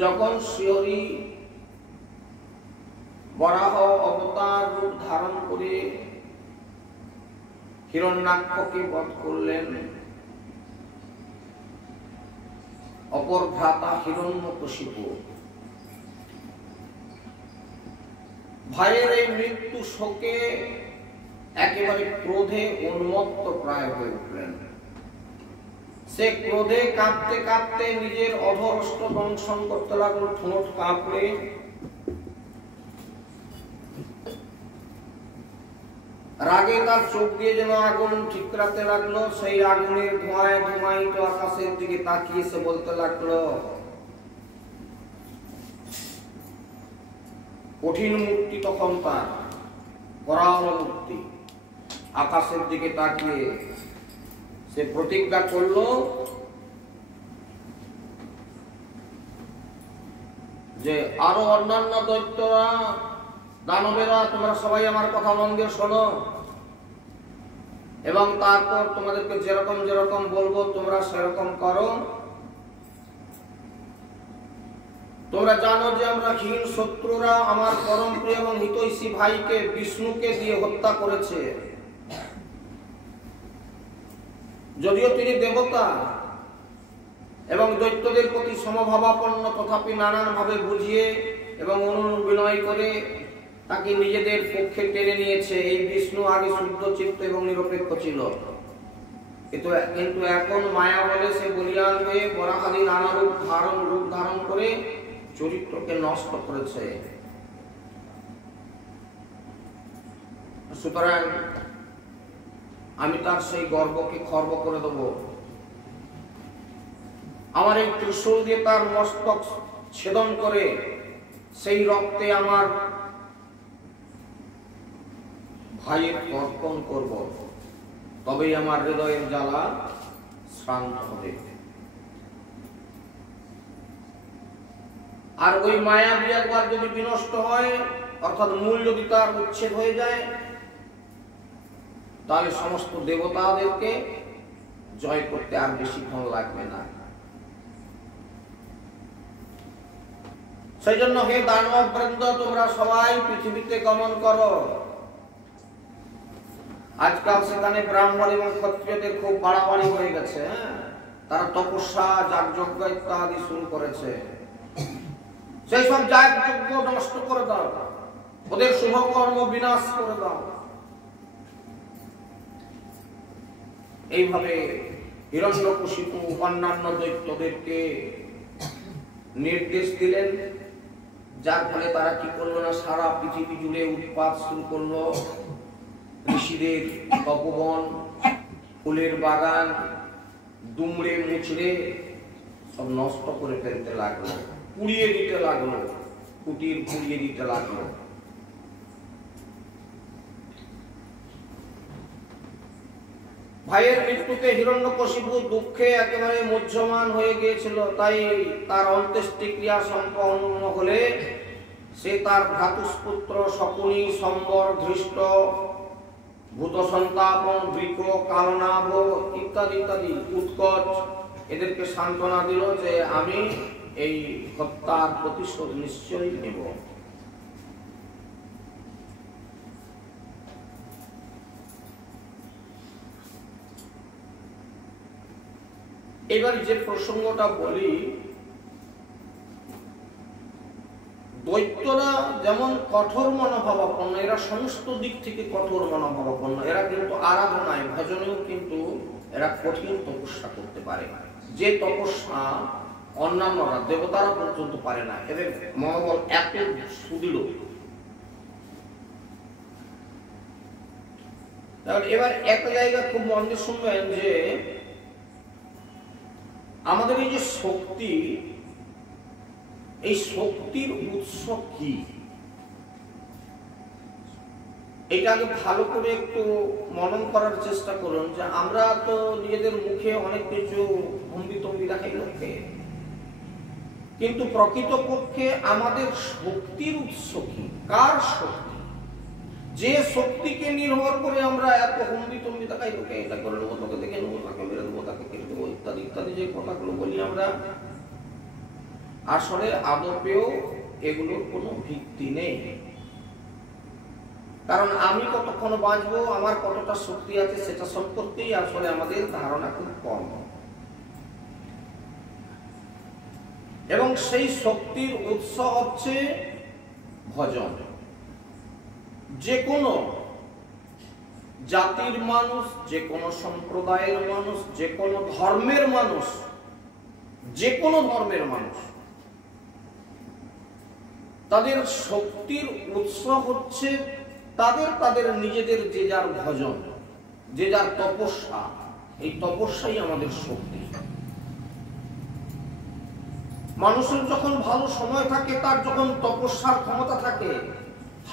যখন শ্রীহরি বরাহ অবতার রূপ ধারণ করে হিরণ্যাক্ষকে বধ করলেন, অপর ভ্রাতা হিরণ্যকশিপু ভাইয়ের এই মৃত্যু শোকে একেবারে ক্রোধে উন্মত্ত প্রায় হয়ে উঠলেন। সে ক্রোধে কাঁপতে কাঁপতে নিজের অধরষ্ট দংশন করতে লাগলো, ঠোঁট কাঁপড়ে রাগে তার চোখ দিয়ে যেন আগুন ঠিকরাতে লাগলো। সেই আগুনের ধোঁয়ায় ধোঁয়ায়িত আকাশের দিকে তাকিয়ে সে বলতে লাগলো, কঠিন মূর্তি তখন তার করাল মূর্তি। আকাশের দিকে তাকিয়ে সে প্রতিজ্ঞা করলো যে আরো অন্যান্য দৈত্যরা, দানবেরা, তোমরা সবাই আমার কথা মন দিয়ে শোনো, এবং তারপর তোমাদেরকে যেরকম যেরকম বলবো তোমরা সেরকম করো। তোমরা জানো যে আমরা হীন শত্রুরা আমার পরম প্রিয় এবং হিতৈষী ভাইকে বিষ্ণুকে দিয়ে হত্যা করেছে। যদিও তিনি দেবতা এবং দৈত্যদের প্রতি সমভাবাপন্ন, তথাপি নানান ভাবে বুঝিয়ে এবং অনুবিনয় করে তাকে নিজেদের পক্ষে টেনে নিয়েছে। এই বিষ্ণু আগে শুদ্ধ চিত্ত এবং নিরপেক্ষ ছিল, কিন্তু এখন মায়া বলে সে বলিয়ান হয়ে বরাহাদি নানা রূপ ধারণ করে চরিত্রকে নষ্ট করেছে। সুতরাং আমি তার সেই গর্বকে খর্ব করে দেব। আমার এই ত্রিশূল দিয়ে তার মস্তক ছেদন করে সেই রক্তে আমার ভাইয়ের তর্পণ করব, তবেই আমার হৃদয়ের জ্বালা শান্ত হবে। আর ওই মায়াবী একবার যদি বিনষ্ট হয়, অর্থাৎ মূল যদি তার উচ্ছেদ হয়ে যায়, তাহলে সমস্ত দেবতাদেরকে জয় করতে আর বেশিক্ষণ লাগবে না। সেই জন্য হে দানব বৃন্দ, তোমরা সবাই পৃথিবীতে গমন করো। আজকাল সেখানে ব্রাহ্মণ এবং ক্ষত্রিয়দের খুব বাড়াবাড়ি হয়ে গেছে। তারা তপস্যা, যাগযজ্ঞ ইত্যাদি শুরু করেছে। সেই সব যাগযজ্ঞ নষ্ট করে দাও, ওদের শুভকর্ম বিনাশ করে দাও। এইভাবে হিরণ্যকশিপু অন্যান্য দৈত্যদেরকে নির্দেশ দিলেন, যার ফলে তারা কি করলো না, সারা পৃথিবী জুড়ে উৎপাত শুরু করলো। ঋষিদের তপবন, ফুলের বাগান দুমড়ে মুচড়ে সব নষ্ট করে ফেলতে লাগলো, পুড়িয়ে দিতে লাগলো, কুটির পুড়িয়ে দিতে লাগলো। ভাইয়ের মৃত্যুতে হিরণ্যকশিপু দুঃখে একেবারে মুহ্যমান হয়ে গিয়েছিল। তাই তার অন্ত্যেষ্টিক্রিয়া সম্পন্ন হলে সে তার ভ্রাতুষ্পুত্র শকুনি, সম্বর, ধৃষ্ট, ভূত সন্তাপন, বৃক, কালনাভ ইত্যাদি ইত্যাদি উৎকট এদেরকে সান্ত্বনা দিল যে আমি এই হত্যার প্রতিশোধ নিশ্চয়ই নেব। এবার যে প্রসঙ্গটা বলি, দৈত্যরা যেমন কঠোর মনোভাবাপন্ন, এরা সমস্ত দিক থেকে কঠোর মনোভাবাপন্ন। এরা কিন্তু আরাধনায়, ভজনেও কিন্তু এরা কঠিন তপস্যা করতে পারে, যে তপস্যা অন্যান্যরা দেবতারা পর্যন্ত পারে না। এদের মনোবল এত সুদৃঢ়। এবার একটা জায়গা খুব মন দিয়ে শুনবেন যে আমাদের এই যে শক্তি, এই শক্তির উৎস কি, এটাকে ভালো করে একটু মনন করার চেষ্টা করুন। যে আমরা তো নিজেদের মুখে অনেক কিছু ভম্বিতম্বি দেখাই লোককে, কিন্তু প্রকৃতপক্ষে আমাদের শক্তির উৎস কি, কার শক্তি, যে শক্তিকে নির্ভর করে আমরা এত ভম্বিতম্বি দেখাই লোকে, এটা করে নেবো, তোকে দেখে নেবো, তাকে মেরে দেবো, যে কথাগুলো বলি আমরা, আসলে আদপেও এগুলোর কোনো ভিত্তি নেই। কারণ আমি কতক্ষণ বাঁচবো, আমার কতটা শক্তি আছে, সেটা সম্পর্কেই আসলে আমাদের ধারণা খুব কম। এবং সেই শক্তির উৎস হচ্ছে ভজন। যে কোনো জাতির মানুষ, যে কোনো সম্প্রদায়ের মানুষ, যে কোনো ধর্মের মানুষ, যে কোনো ধর্মের মানুষ, তাদের শক্তির উৎস হচ্ছে তাদের নিজেদের যে যার ভজন, যে যার তপস্যা। এই তপস্যাই আমাদের শক্তি। মানুষের যখন ভালো সময় থাকে, তার যখন তপস্যার ক্ষমতা থাকে,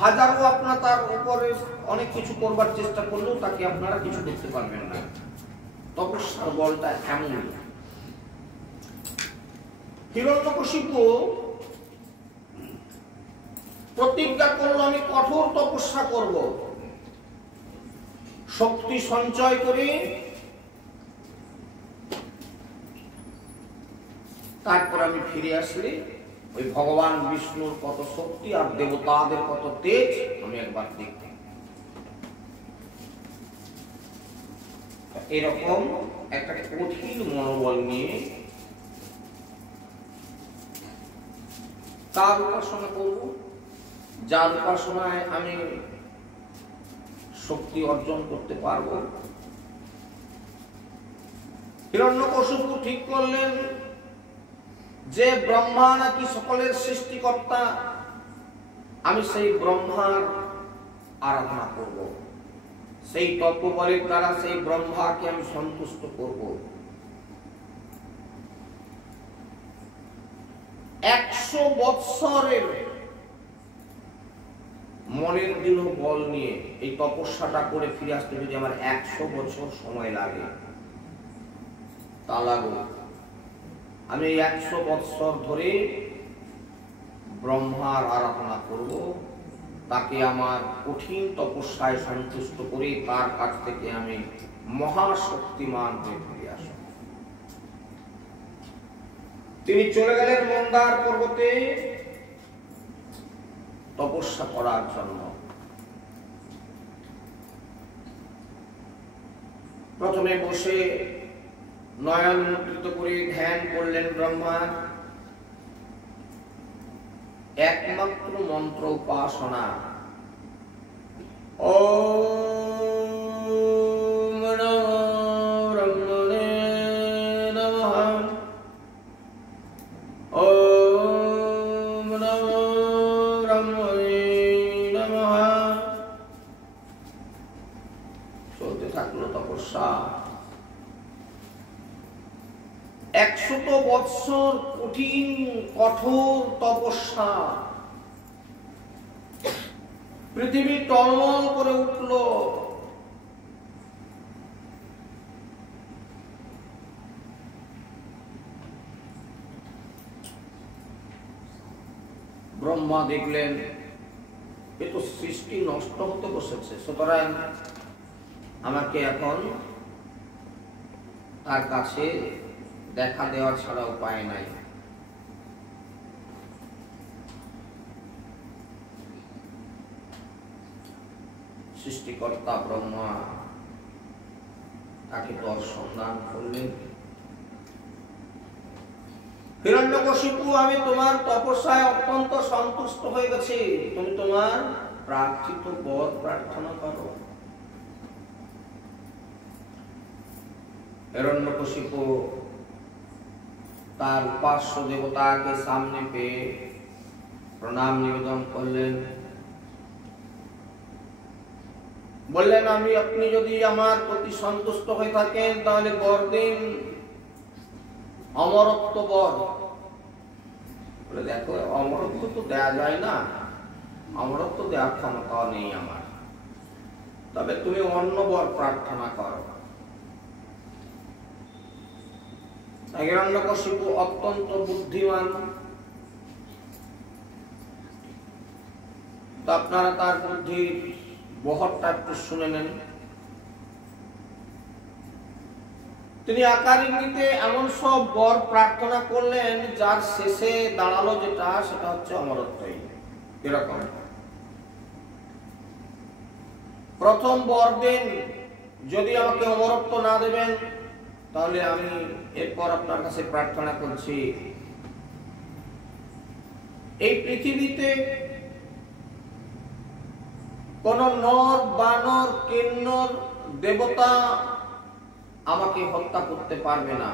হাজারো আপনার তার উপরে অনেক কিছু করবার চেষ্টা করলেও তাকে আপনারা কিছু দেখতে পারবেন না। তপস্যার বলটা এমনই। হিরণ্যকশিপু প্রতিজ্ঞা করলো, আমি কঠোর তপস্যা করব, শক্তি সঞ্চয় করে তারপর আমি ফিরে আসলে ওই ভগবান বিষ্ণুর কত শক্তি আর দেবতাদের কত তেজ আমি একবার দেখব। এরকম একটা কঠিন মনোবল নিয়ে কার উপাসনা করব, যার উপাসনায় আমি শক্তি অর্জন করতে পারবো। হিরণ্যকশিপু ঠিক করলেন যে ব্রহ্মা নাকি সকলের সৃষ্টিকর্তা, আমি সেই ব্রহ্মার আরাধনা করব, সেই তপবলের দ্বারা সেই ব্রহ্মাকে আমি সন্তুষ্ট করব। 100 বৎসরের মনের দৃঢ় বল নিয়ে এই তপস্যাটা করে ফিরে আসতে যদি আমার 100 বছর সময় লাগে, তা লাগুক। আমি 100 বৎসর ধরে ব্রহ্মার আরাধনা করব, তাকে আমার কঠিন তপস্যায় সন্তুষ্ট করে তার কাছ থেকে আমি মহাশক্তিমান হয়ে ফিরে আসব। তিনি চলে গেলেন মন্দার পর্বতে তপস্যা করার জন্য। প্রথমে বসে নয়ন মুদ্রিত করে ধ্যান করলেন ব্রহ্মা। একমাত্র মন্ত্র উপাসনা, ওম নমো ব্রহ্মণে নমঃ, ওম নমো ব্রহ্মণে নমঃ। চলতে থাকলো তপস্যা। 100 বৎসর কঠিন কঠোর তপস্যা। পৃথিবী টলমল করে উঠল। ব্রহ্মা দেখলেন এ তো সৃষ্টি নষ্ট হতে বসেছে, সুতরাং আমাকে এখন তার কাছে দেখা দেওয়া ছাড়া উপায় নাই। সৃষ্টিকর্তা ব্রহ্মা তাকে দর্শন দান করলেন। হিরণ্যকশিপু, আমি তোমার তপস্যায় অত্যন্ত সন্তুষ্ট হয়ে গেছি, তুমি তোমার প্রার্থিত বর প্রার্থনা করো। হিরণ্যকশিপু তার উপাস্য দেবতাকে সামনে পেয়ে প্রণাম নিবেদন করলেন। বললেন, আপনি যদি আমার প্রতি সন্তুষ্ট হয়ে থাকেন তাহলে বর দিন, অমরত্ব বর। বলে, দেখো অমরত্ব তো দেয়া যায় না, অমরত্ব দেওয়ার ক্ষমতা নেই আমার, তবে তুমি অন্য বর প্রার্থনা করো। হিরণ্যকশিপু অত্যন্ত বুদ্ধিমান, তো আপনারা তার বুদ্ধির বহরটা একটু শুনে নেন। তিনি আকার ইঙ্গিতে এমন সব বর প্রার্থনা করলেন যার শেষে দাঁড়ালো সেটা হচ্ছে অমরত্বই। এরকম প্রথম বর দেন, যদি আমাকে অমরত্ব না দেবেন তাহলে আমি এরপর আপনার কাছে প্রার্থনা করছি এই পৃথিবীতে কোন নর বানর কিন্নর দেবতা আমাকে হত্যা করতে পারবে না।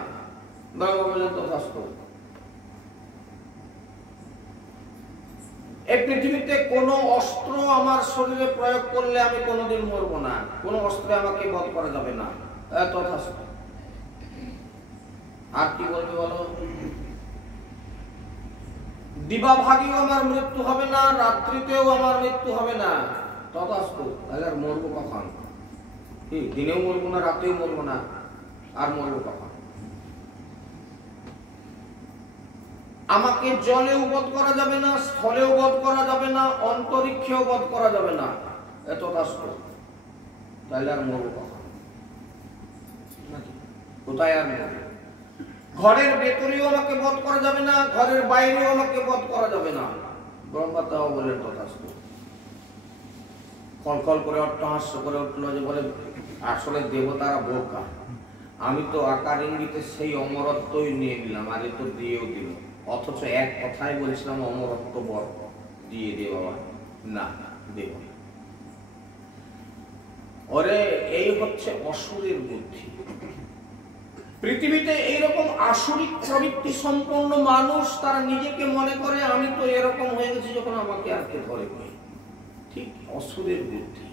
এই পৃথিবীতে কোন অস্ত্র আমার শরীরে প্রয়োগ করলে আমি কোনোদিন মরব না, কোন অস্ত্রে আমাকে বধ করা যাবে না। তথাস্তু। আর কি বলবে বলো? দিবাভাগেও আমার মৃত্যু হবে না, রাত্রিতেও আমার মৃত্যু হবে না। তথাস্তু। তাহলে আর মরবো কখন? কি দিনেও মরবো না, রাতেও মরবো না, আর মরবো কখন? আমাকে জলেও বধ করা যাবে না, স্থলেও বধ করা যাবে না, অন্তরিক্ষেও বধ করা যাবে না। তথাস্তু। তাহলে আর মরবো কখন? কোথায় আর মরবো? ঘরের ভেতরেও আমাকে বধ করা যাবে না, ঘরের বাইরেও আমাকে বধ করা যাবে না। ব্রহ্মা তাও বলেন তথাস্তু। কলকল করে অট্টহাস্য করে উঠলো যে বলে আসলে দেবতারা বোকা, আমি তো আকার ইঙ্গিতে সেই অমরত্বই নিয়ে নিলাম, আর এ তো দিয়েও দিল, অথচ এক কথাই বলেছিলাম অমরত্ব বর দিয়ে দে বাবা, না দেব। ওরে এই হচ্ছে অসুরের বুদ্ধি। পৃথিবীতে এইরকম আসরিক প্রবৃত্তি সম্পন্ন মানুষ, তারা নিজেকে মনে করে আমি তো এরকম হয়ে গেছি যখন আমাকে আর কে ধরে। ঠিক অসুরের বুদ্ধি।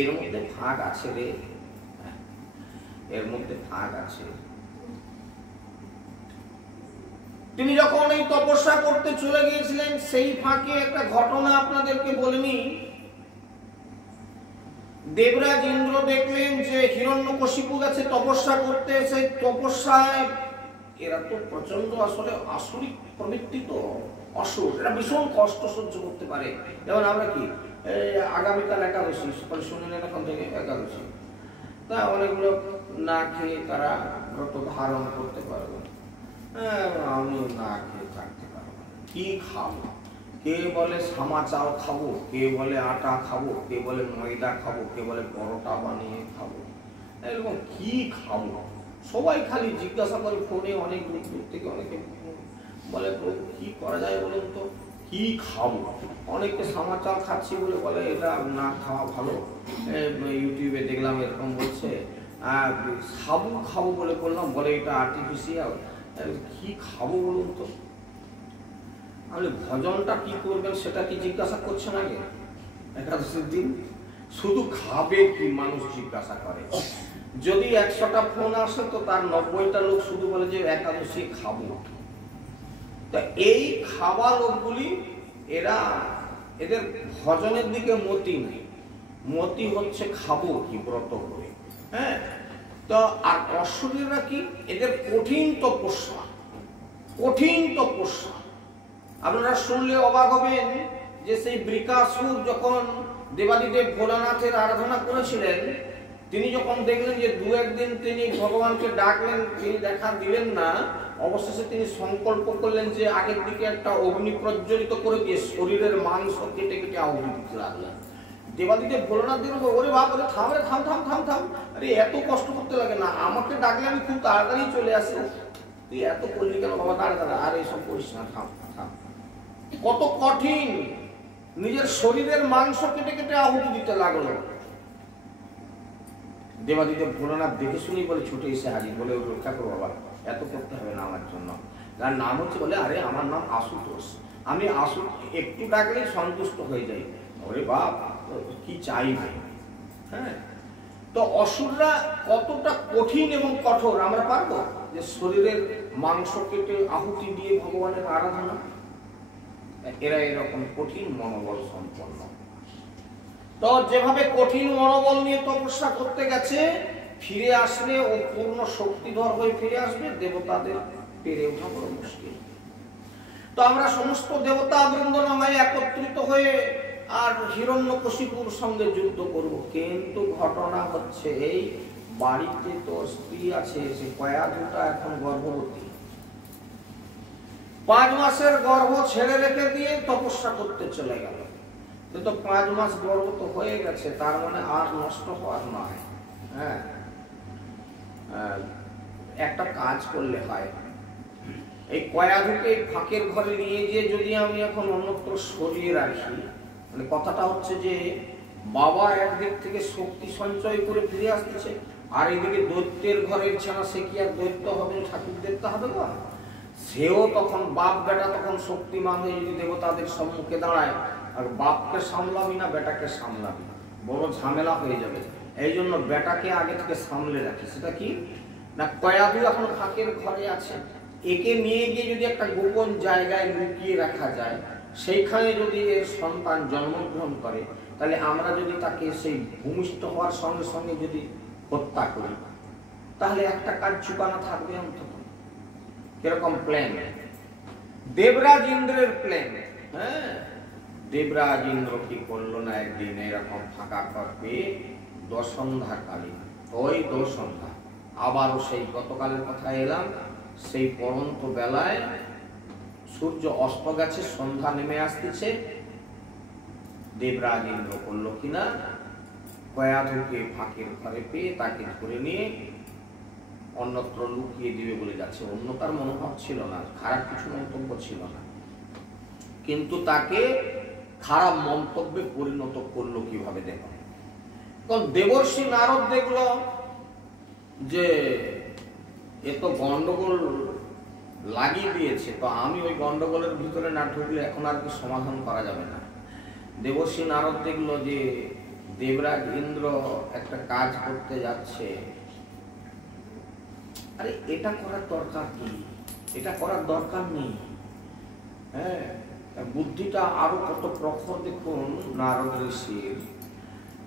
এর মধ্যে ভাগ আছে রে, এর মধ্যে ভাগ আছে। তিনি যখন এই তপস্যা করতে চলে গিয়েছিলেন, সেই ফাঁকে একটা ঘটনা আপনাদেরকে বলিনি। দেবরাজ ইন্দ্র দেখলেন যে হিরণ্যকশিপু গেছে তপস্যা করতে, সেই তপস্যায় এরা তো প্রচন্ড আসলে আসরিক প্রবৃত্তি, তো অসুর, এরা ভীষণ কষ্ট সহ্য করতে পারে। যেমন আমরা কি আগামীকাল একাদশী, সকাল শুনলেন এখন থেকে একাদশী, তা অনেকগুলো না খেয়ে তারা ব্রত ধারণ করতে পারবে। আমি না খেয়ে থাকতে পারবো, কি খাবো? কে বলে সামা চাল খাবো, কে বলে আটা খাবো, কে বলে ময়দা খাবো, কে বলে পরোটা বানিয়ে খাবো, এরকম কি খাবো? সবাই খালি জিজ্ঞাসা করে ফোনে, অনেক দূর দূর থেকে অনেকে বলে কি করা যায় বলুন তো, কি খাবো? অনেকে সামা চাল খাচ্ছি বলে বলে এটা না খাওয়া ভালো। ইউটিউবে দেখলাম এরকম বলছে, সাবু খাবো বলে বললাম, বলে এটা আর্টিফিশিয়াল। কি খাবো বলুন তো? আমি ভজনটা কি করবেন সেটা কি জিজ্ঞাসা করছেন আগে একাদশীর দিন? শুধু খাবে কি মানুষ জিজ্ঞাসা করে। যদি 100টা ফোন আসে তো তার 90টা লোক শুধু বলে যে একাদশী খাবো। তা এই খাওয়া লোকগুলি এরা, এদের ভজনের দিকে মতি নেই, মতি হচ্ছে খাবো কি ব্রত করে। হ্যাঁ, তো আর অসুরেরা কি, এদের কঠিন তপস্যা, কঠিন তপস্যা। আপনারা শুনলে অবাক হবেন যে সেই বৃকাসুর যখন দেবাদিদেব ভোলানাথের আরাধনা করেছিলেন, তিনি যখন দেখলেন যে দু একদিন তিনি ভগবানকে ডাকলেন, তিনি দেখা দিলেন না, অবশেষে তিনি সংকল্প করলেন যে আগের দিকে একটা অগ্নি প্রজ্বলিত করে দিয়ে শরীরের মাংস কেটে কেটে আহুতি দিতে লাগলেন। দেবাদিদেব ভোলানাথ দিলেন, ওরে বাপ, ওরে থাম রে, থাম থাম থাম থাম, আরে এত কষ্ট করতে লাগে না, আমাকে ডাকলে আমি খুব তাড়াতাড়ি চলে আসি, তুই এত করলি কেন বাবা, তাড়াতাড়ি, আর এইসব করিস না, থাম থাম। কত কঠিন, নিজের শরীরের মাংস কেটে কেটে আহুতি দিতে লাগলো। দেবাদিদেব ভোলানাথ দেখে শুনি বলে ছুটে এসে হাজির, বলে রক্ষা করো বাবা, এত করতে হবে না আমার জন্য। তার নাম হচ্ছে, বলে আরে আমার নাম আশুতোষ, আমি একটু ডাকলে সন্তুষ্ট হয়ে যাই। ওরে বাপ, কি চাইবে? হ্যাঁ, তো অসুররা কতটা কঠিন এবং কঠোর আমরা পারবো যে শরীরের মাংস কেটে আহুতি দিয়ে ভগবানের আরাধনা? এরা এরকম কঠিন মনোবল সম্পন্ন। তো যেভাবে কঠিন মনোবল নিয়ে তপস্যা করতে গেছে, ফিরে আসলে ও পূর্ণ শক্তিধর হয়ে ফিরে আসবে, দেবতাদের পেরে ওঠা বড় মুশকিল। তো আমরা সমস্ত দেবতা বৃন্দ নামে একত্রিত হয়ে আর হিরণ্যকশিপুর সঙ্গে যুদ্ধ করব। কিন্তু ঘটনা হচ্ছে এই, বাড়িতে তো স্ত্রী আছে, সে কয়াধুটা এখন গর্ভবতী, 5 মাসের গর্ভ ছেড়ে রেখে দিয়ে তপস্যা করতে চলে গেল। কিন্তু 5 মাস গর্ভ তো হয়ে গেছে, তার মানে আর নষ্ট হওয়ার নয়। হ্যাঁ, একটা কাজ করলে হয়, এই কয়াধুকে ফাঁকের ঘরে নিয়ে গিয়ে যদি আমি এখন অন্যত্র সরিয়ে রাখি, মানে কথাটা হচ্ছে যে বাবা একদিক থেকে শক্তি সঞ্চয় করে ফিরে আসতেছে, আর এদিকে দৈত্যের ঘরের ছাড়া সে কি আর দৈত্য হবে, ঠাকুর দেখতে হবে না? সেও তখন বাপ বেটা তখন শক্তিমান হয়ে যদি দেবতাদের সম্মুখে দাঁড়ায়, আর বাপকে সামলাবি না বেটাকে সামলাবি, বড় ঝামেলা হয়ে যাবে। এই জন্য বেটাকে আগে থেকে সামলে রাখি। সেটা কি না, কয়াধু এখন ফাঁকের ঘরে আছে, একে নিয়ে গিয়ে যদি একটা গোপন জায়গায় লুকিয়ে রাখা যায়, সেইখানে যদি এর সন্তান জন্মগ্রহণ করে, তাহলে আমরা যদি তাকে সেই ভূমিষ্ঠ হওয়ার সঙ্গে সঙ্গে যদি হত্যা করি, তাহলে একটা কাজ চুকানো থাকবে অন্তত। কিরকম প্ল্যান? দেবরাজ ইন্দ্রের প্ল্যান। হ্যাঁ, দেবরাজ ইন্দ্র কি করলো না, একদিন এরকম ফাঁকা ঘর পেয়ে দোসন্ধ্যা কালীন, ওই দোসন্ধ্যা, আবারও সেই গতকালের কথা এলাম, সেই পরন্ত বেলায় সূর্য অস্ত গেছে, সন্ধ্যা নেমে আসতেছে, দেবরাজ ইন্দ্র করলো কিনা, কয়াধুকে ফাঁকের ঘরে পেয়ে তাকে ধরে নিয়ে অন্যত্র লুকিয়ে দিবে বলে যাচ্ছে। অন্য তার মনোভাব ছিল না, খারাপ কিছু মন্তব্য ছিল না, কিন্তু তাকে খারাপ মন্তব্যে পরিণত করলো কিভাবে দেখো। কারণ দেবর্ষি নারদ দেখলো যে এ তো গন্ডগোল লাগিয়ে দিয়েছে, তো আমি ওই গন্ডগোলের ভিতরে না ঢুকলে এখন আর কি সমাধান করা যাবে না। দেবর্ষি নারদ দেখলো যে দেবরাজ ইন্দ্র একটা কাজ করতে যাচ্ছে, আরে এটা করার দরকার কি, এটা করার দরকার নেই। হ্যাঁ, বুদ্ধিটা আরো কত প্রখর দেখুন নারদ ঋষির,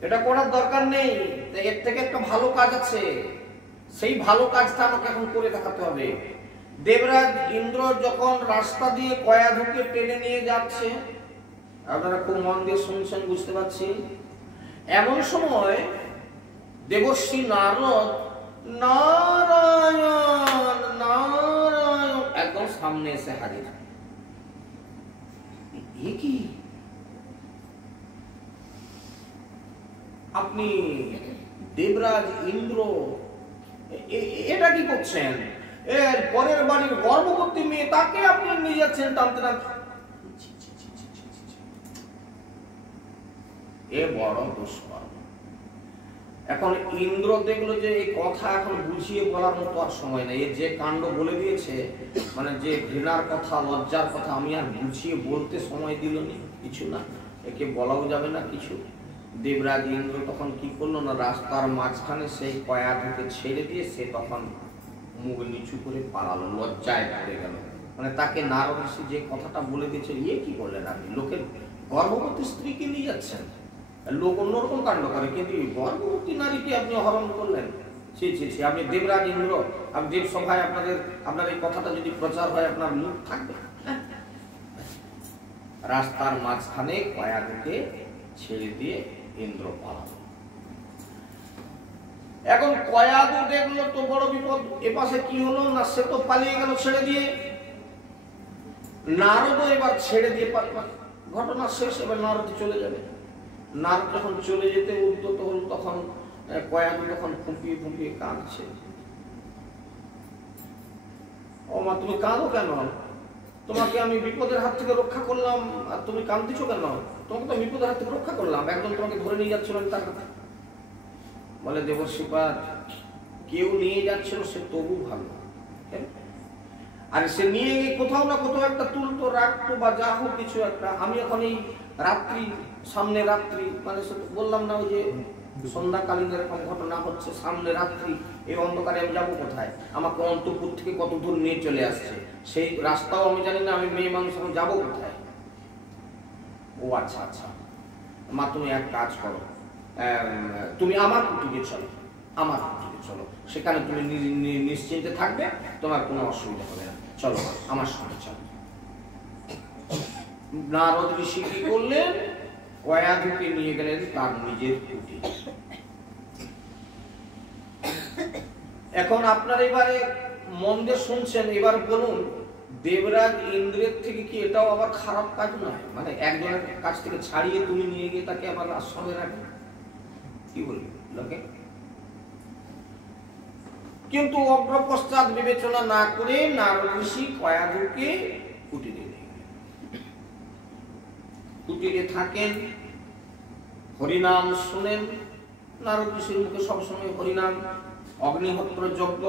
এটা করার দরকার নেই, এর থেকে একটা ভালো কাজ আছে, সেই ভালো কাজটা আমাকে এখন করে দেখাতে হবে। দেবরাজ ইন্দ্র যখন রাস্তা দিয়ে কয়াধুকে টেনে নিয়ে যাচ্ছে, আপনারা খুব মন দিয়ে শুনছেন, বুঝতে পারছি, এমন সময় দেবর্ষি নারদ নারায়ণ নারায়ণ একদম সামনে এসে হাজির। এ কি, আপনি দেবরাজ ইন্দ্র এটা কি করছেন? এর পরের বাড়ির গর্ভবতী মেয়ে, তাকে আপনি নিয়ে যাচ্ছেন টানতে টানতে। এ বড় দুষ্কর্ম। এখন ইন্দ্র দেখলো যে এই কথা এখন বুঝিয়ে বলার মতো আর সময় নেই, যে কাণ্ড বলে দিয়েছে, মানে যে ঘৃণার কথা, লজ্জার কথা, আমি আর বুঝিয়ে বলতে সময় দিল নি, কিছু না, একে বলাও যাবে না কিছু। দেবরাজ ইন্দ্র তখন কি করলো না, রাস্তার মাঝখানে সেই কয়াধুকে ছেড়ে দিয়ে সে তখন মুখ নিচু করে পালালো, লজ্জায় পড়ে গেল। মানে তাকে নারদ ঋষি যে কথাটা বলে দিয়েছে, ইয়ে কি বললেন আপনি, লোকের গর্ভবতী স্ত্রীকে নিয়ে যাচ্ছেন, লোক অন্যরকম কাণ্ড করে, কিন্তু গর্ভবতী নারীকে আপনি হরণ করলেন। আপনি দেবরাজ ইন্দ্র, আপনি দেব সভায় আপনার এই কথাটা যদি প্রচার হয়, আপনার মুখ থাকবে। রাস্তার মাঝখানে কয়াধুকে ছেড়ে দিয়ে ইন্দ্র পালালো। এখন কয়াধু দেখলো তো বড় বিপদ, এপাশে কি হলো না, সে তো পালিয়ে গেল ছেড়ে দিয়ে, নারদ এবার ছেড়ে দিয়ে ঘটনা শেষ, এবার নারদ চলে যাবে। নারদ যখন চলে যেতে উদ্যত হল, তখন কয়াধু তখন ফুঁপিয়ে ফুঁপিয়ে কাঁদছে। ও মা, তুমি কাঁদো কেন? তোমাকে আমি বিপদের হাত থেকে রক্ষা করলাম, আর তুমি কাঁদছো কেন? তোমাকে তো বিপদের হাত থেকে রক্ষা করলাম, একদম তোমাকে ধরে নিয়ে যাচ্ছিল তার কথা। বলে দেবশ্রীপাদ, কেউ নিয়ে যাচ্ছিল সে তবু ভালো, আর সে নিয়ে গিয়ে কোথাও না কোথাও একটা তুলতো, রাখতো বা যা হোক কিছু একটা। আমি এখন এই রাত্রি, সামনে রাত্রি, মানে বললাম না ওই যে সন্ধ্যাকালীন এরকম ঘটনা হচ্ছে, সামনে রাত্রি, এই অন্ধকারে আমি যাবো কোথায়? আমাকে অন্তপুর থেকে কত দূর নিয়ে চলে আসছে, সেই রাস্তাও আমি জানি না, আমি মেয়ে মানুষ এখন যাবো কোথায়? ও আচ্ছা আচ্ছা মা, তুমি এক কাজ করো, তুমি আমার কুটিরে চলো, আমার কুটিরে চলো, সেখানে তুমি নিশ্চিন্তে থাকবে, তোমার কোনো অসুবিধা হবে না, চলো আমার সঙ্গে চলো। নারদ ঋষি কি করলেন, কয়াধুকে নিয়ে গেলেন তার নিজের কুটির। এখন আপনার এবারে মন দিয়ে শুনছেন, এবার বলুন দেবরাজ ইন্দ্রের থেকে কি এটাও আবার খারাপ কাজ নয়? মানে একজনের কাছ থেকে ছাড়িয়ে তুমি নিয়ে গিয়ে তাকে আবার আশ্রমে রাখবে, কি বলবে লোকে? কিন্তু অগ্রপশ্চাৎ বিবেচনা না করে নারদ ঋষি কয়াধুকে কুটিরে নিয়ে গেলেন। কুটিরে থাকেন, হরিনাম শুনেন। নারদ ঋষির মুখে সবসময় হরিনাম। অগ্নিহোত্র যজ্ঞ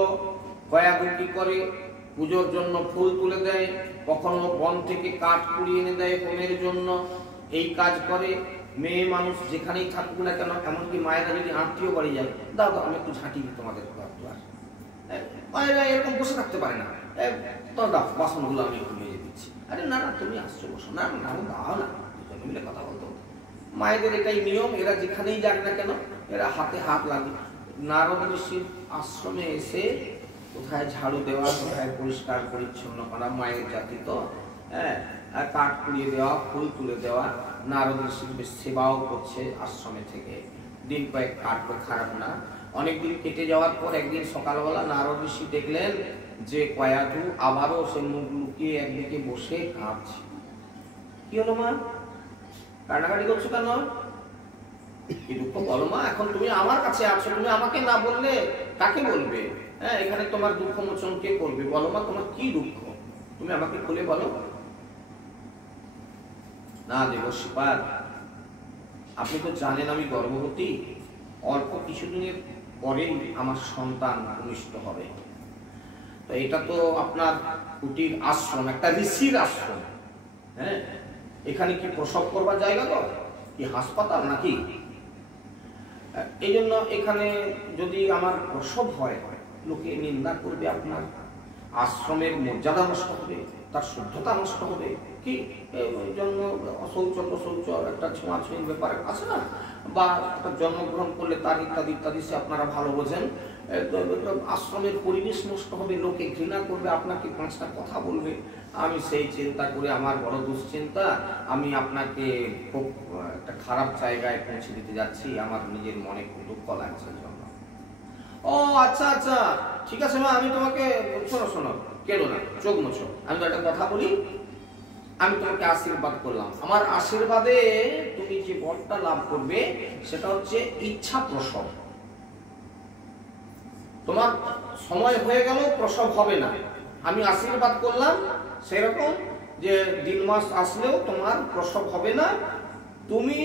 কয়াধু কি করে? পুজোর জন্য ফুল তুলে দেয়, কখনো বন থেকে কাঠ কুড়িয়ে এনে দেয় হোমের জন্য, এই কাজ করে। মেয়ে মানুষ যেখানেই থাকুক না কেন, এমনকি মায়েরা যদি আত্মীয় বাড়ি যায়, দাও দাও আমি একটু ঝাঁটি দিই তোমাদের মায়েরা এরকম বসে থাকতে পারে না, তো দাও বাসনগুলো আমি একটু মেজে দিচ্ছি। আরে না না তুমি আসছো, বসো। না না দাও না, দুজনে মিলে কথা বলতো। মায়েদের এটাই নিয়ম, এরা যেখানেই যাক না কেন এরা হাতে হাত লাগে। নারদ ঋষির আশ্রমে এসে কোথায় ঝাড়ু দেওয়া, কোথায় পরিষ্কার পরিচ্ছন্ন করা, মায়ের জাতি তো, হ্যাঁ, কাঠ কুড়িয়ে দেওয়া, ফুল তুলে দেওয়া। নারদ ঋষির বেশ সেবাও করছে আশ্রমে থেকে। দিন কয়েক কাটলো, খারাপ না। অনেকদিন কেটে যাওয়ার পর একদিন সকালবেলা নারদ ঋষি দেখলেন যে কয়াধু আবারও সে মুখ লুকিয়ে একদিকে বসে কাঁদছে। কি হলো মা, কান্নাকাটি করছো কেন? কি দুঃখ বলো মা, এখন তুমি আমার কাছে আছো, তুমি আমাকে না বললে কাকে বলবে? হ্যাঁ, এখানে তোমার দুঃখ মোচন কে করবে? বলো মা তোমার কি দুঃখ, তুমি আমাকে খুলে বলো। না দেবশ্রীপাদ, আপনি তো জানেন আমি গর্ভবতী, অল্প কিছুদিনের পরেই আমার সন্তান ভূমিষ্ঠ হবে। তো এটা তো আপনার কুটির আশ্রম, একটা ঋষির আশ্রম, হ্যাঁ, এখানে কি প্রসব করবার জায়গা তো, কি হাসপাতাল নাকি? এই জন্য এখানে যদি আমার প্রসব হয়, লোকে নিন্দা করবে, আপনার আশ্রমের মর্যাদা নষ্ট হবে, তার শুদ্ধতা নষ্ট হবে। কি জন্ম শৌচ শৌচ একটা ছোঁয়াছুঁয়ির ব্যাপার আছে না, বা একটা জন্মগ্রহণ করলে তার ইত্যাদি ইত্যাদি, সে আপনারা ভালো বোঝেন। আশ্রমের পরিবেশ নষ্ট হবে, লোকে ঘৃণা করবে, আপনাকে পাঁচটা কথা বলবে। আমি সেই চিন্তা করে, আমার বড় দুশ্চিন্তা, আমি আপনাকে খুব একটা খারাপ জায়গায় পৌঁছে দিতে যাচ্ছি, আমার নিজের মনে খুব দুঃখ লাগছে জন্য। ও আচ্ছা আচ্ছা, ঠিক আছে মা, আমি তোমাকে, শোনো শোনো, কেন না, চোখ মোছো, আমি তো একটা কথা বলি। আমি তোমাকে আশীর্বাদ করলাম, আমার আশীর্বাদে তুমি যে বরটা লাভ করবে সেটা হচ্ছে ইচ্ছা প্রসব। তোমার সময় হয়ে গেল, প্রসব হবে না, আমি আশীর্বাদ করলাম সেরকম যে দিন মাস আসলেও তোমার প্রসব হবে না। তুমি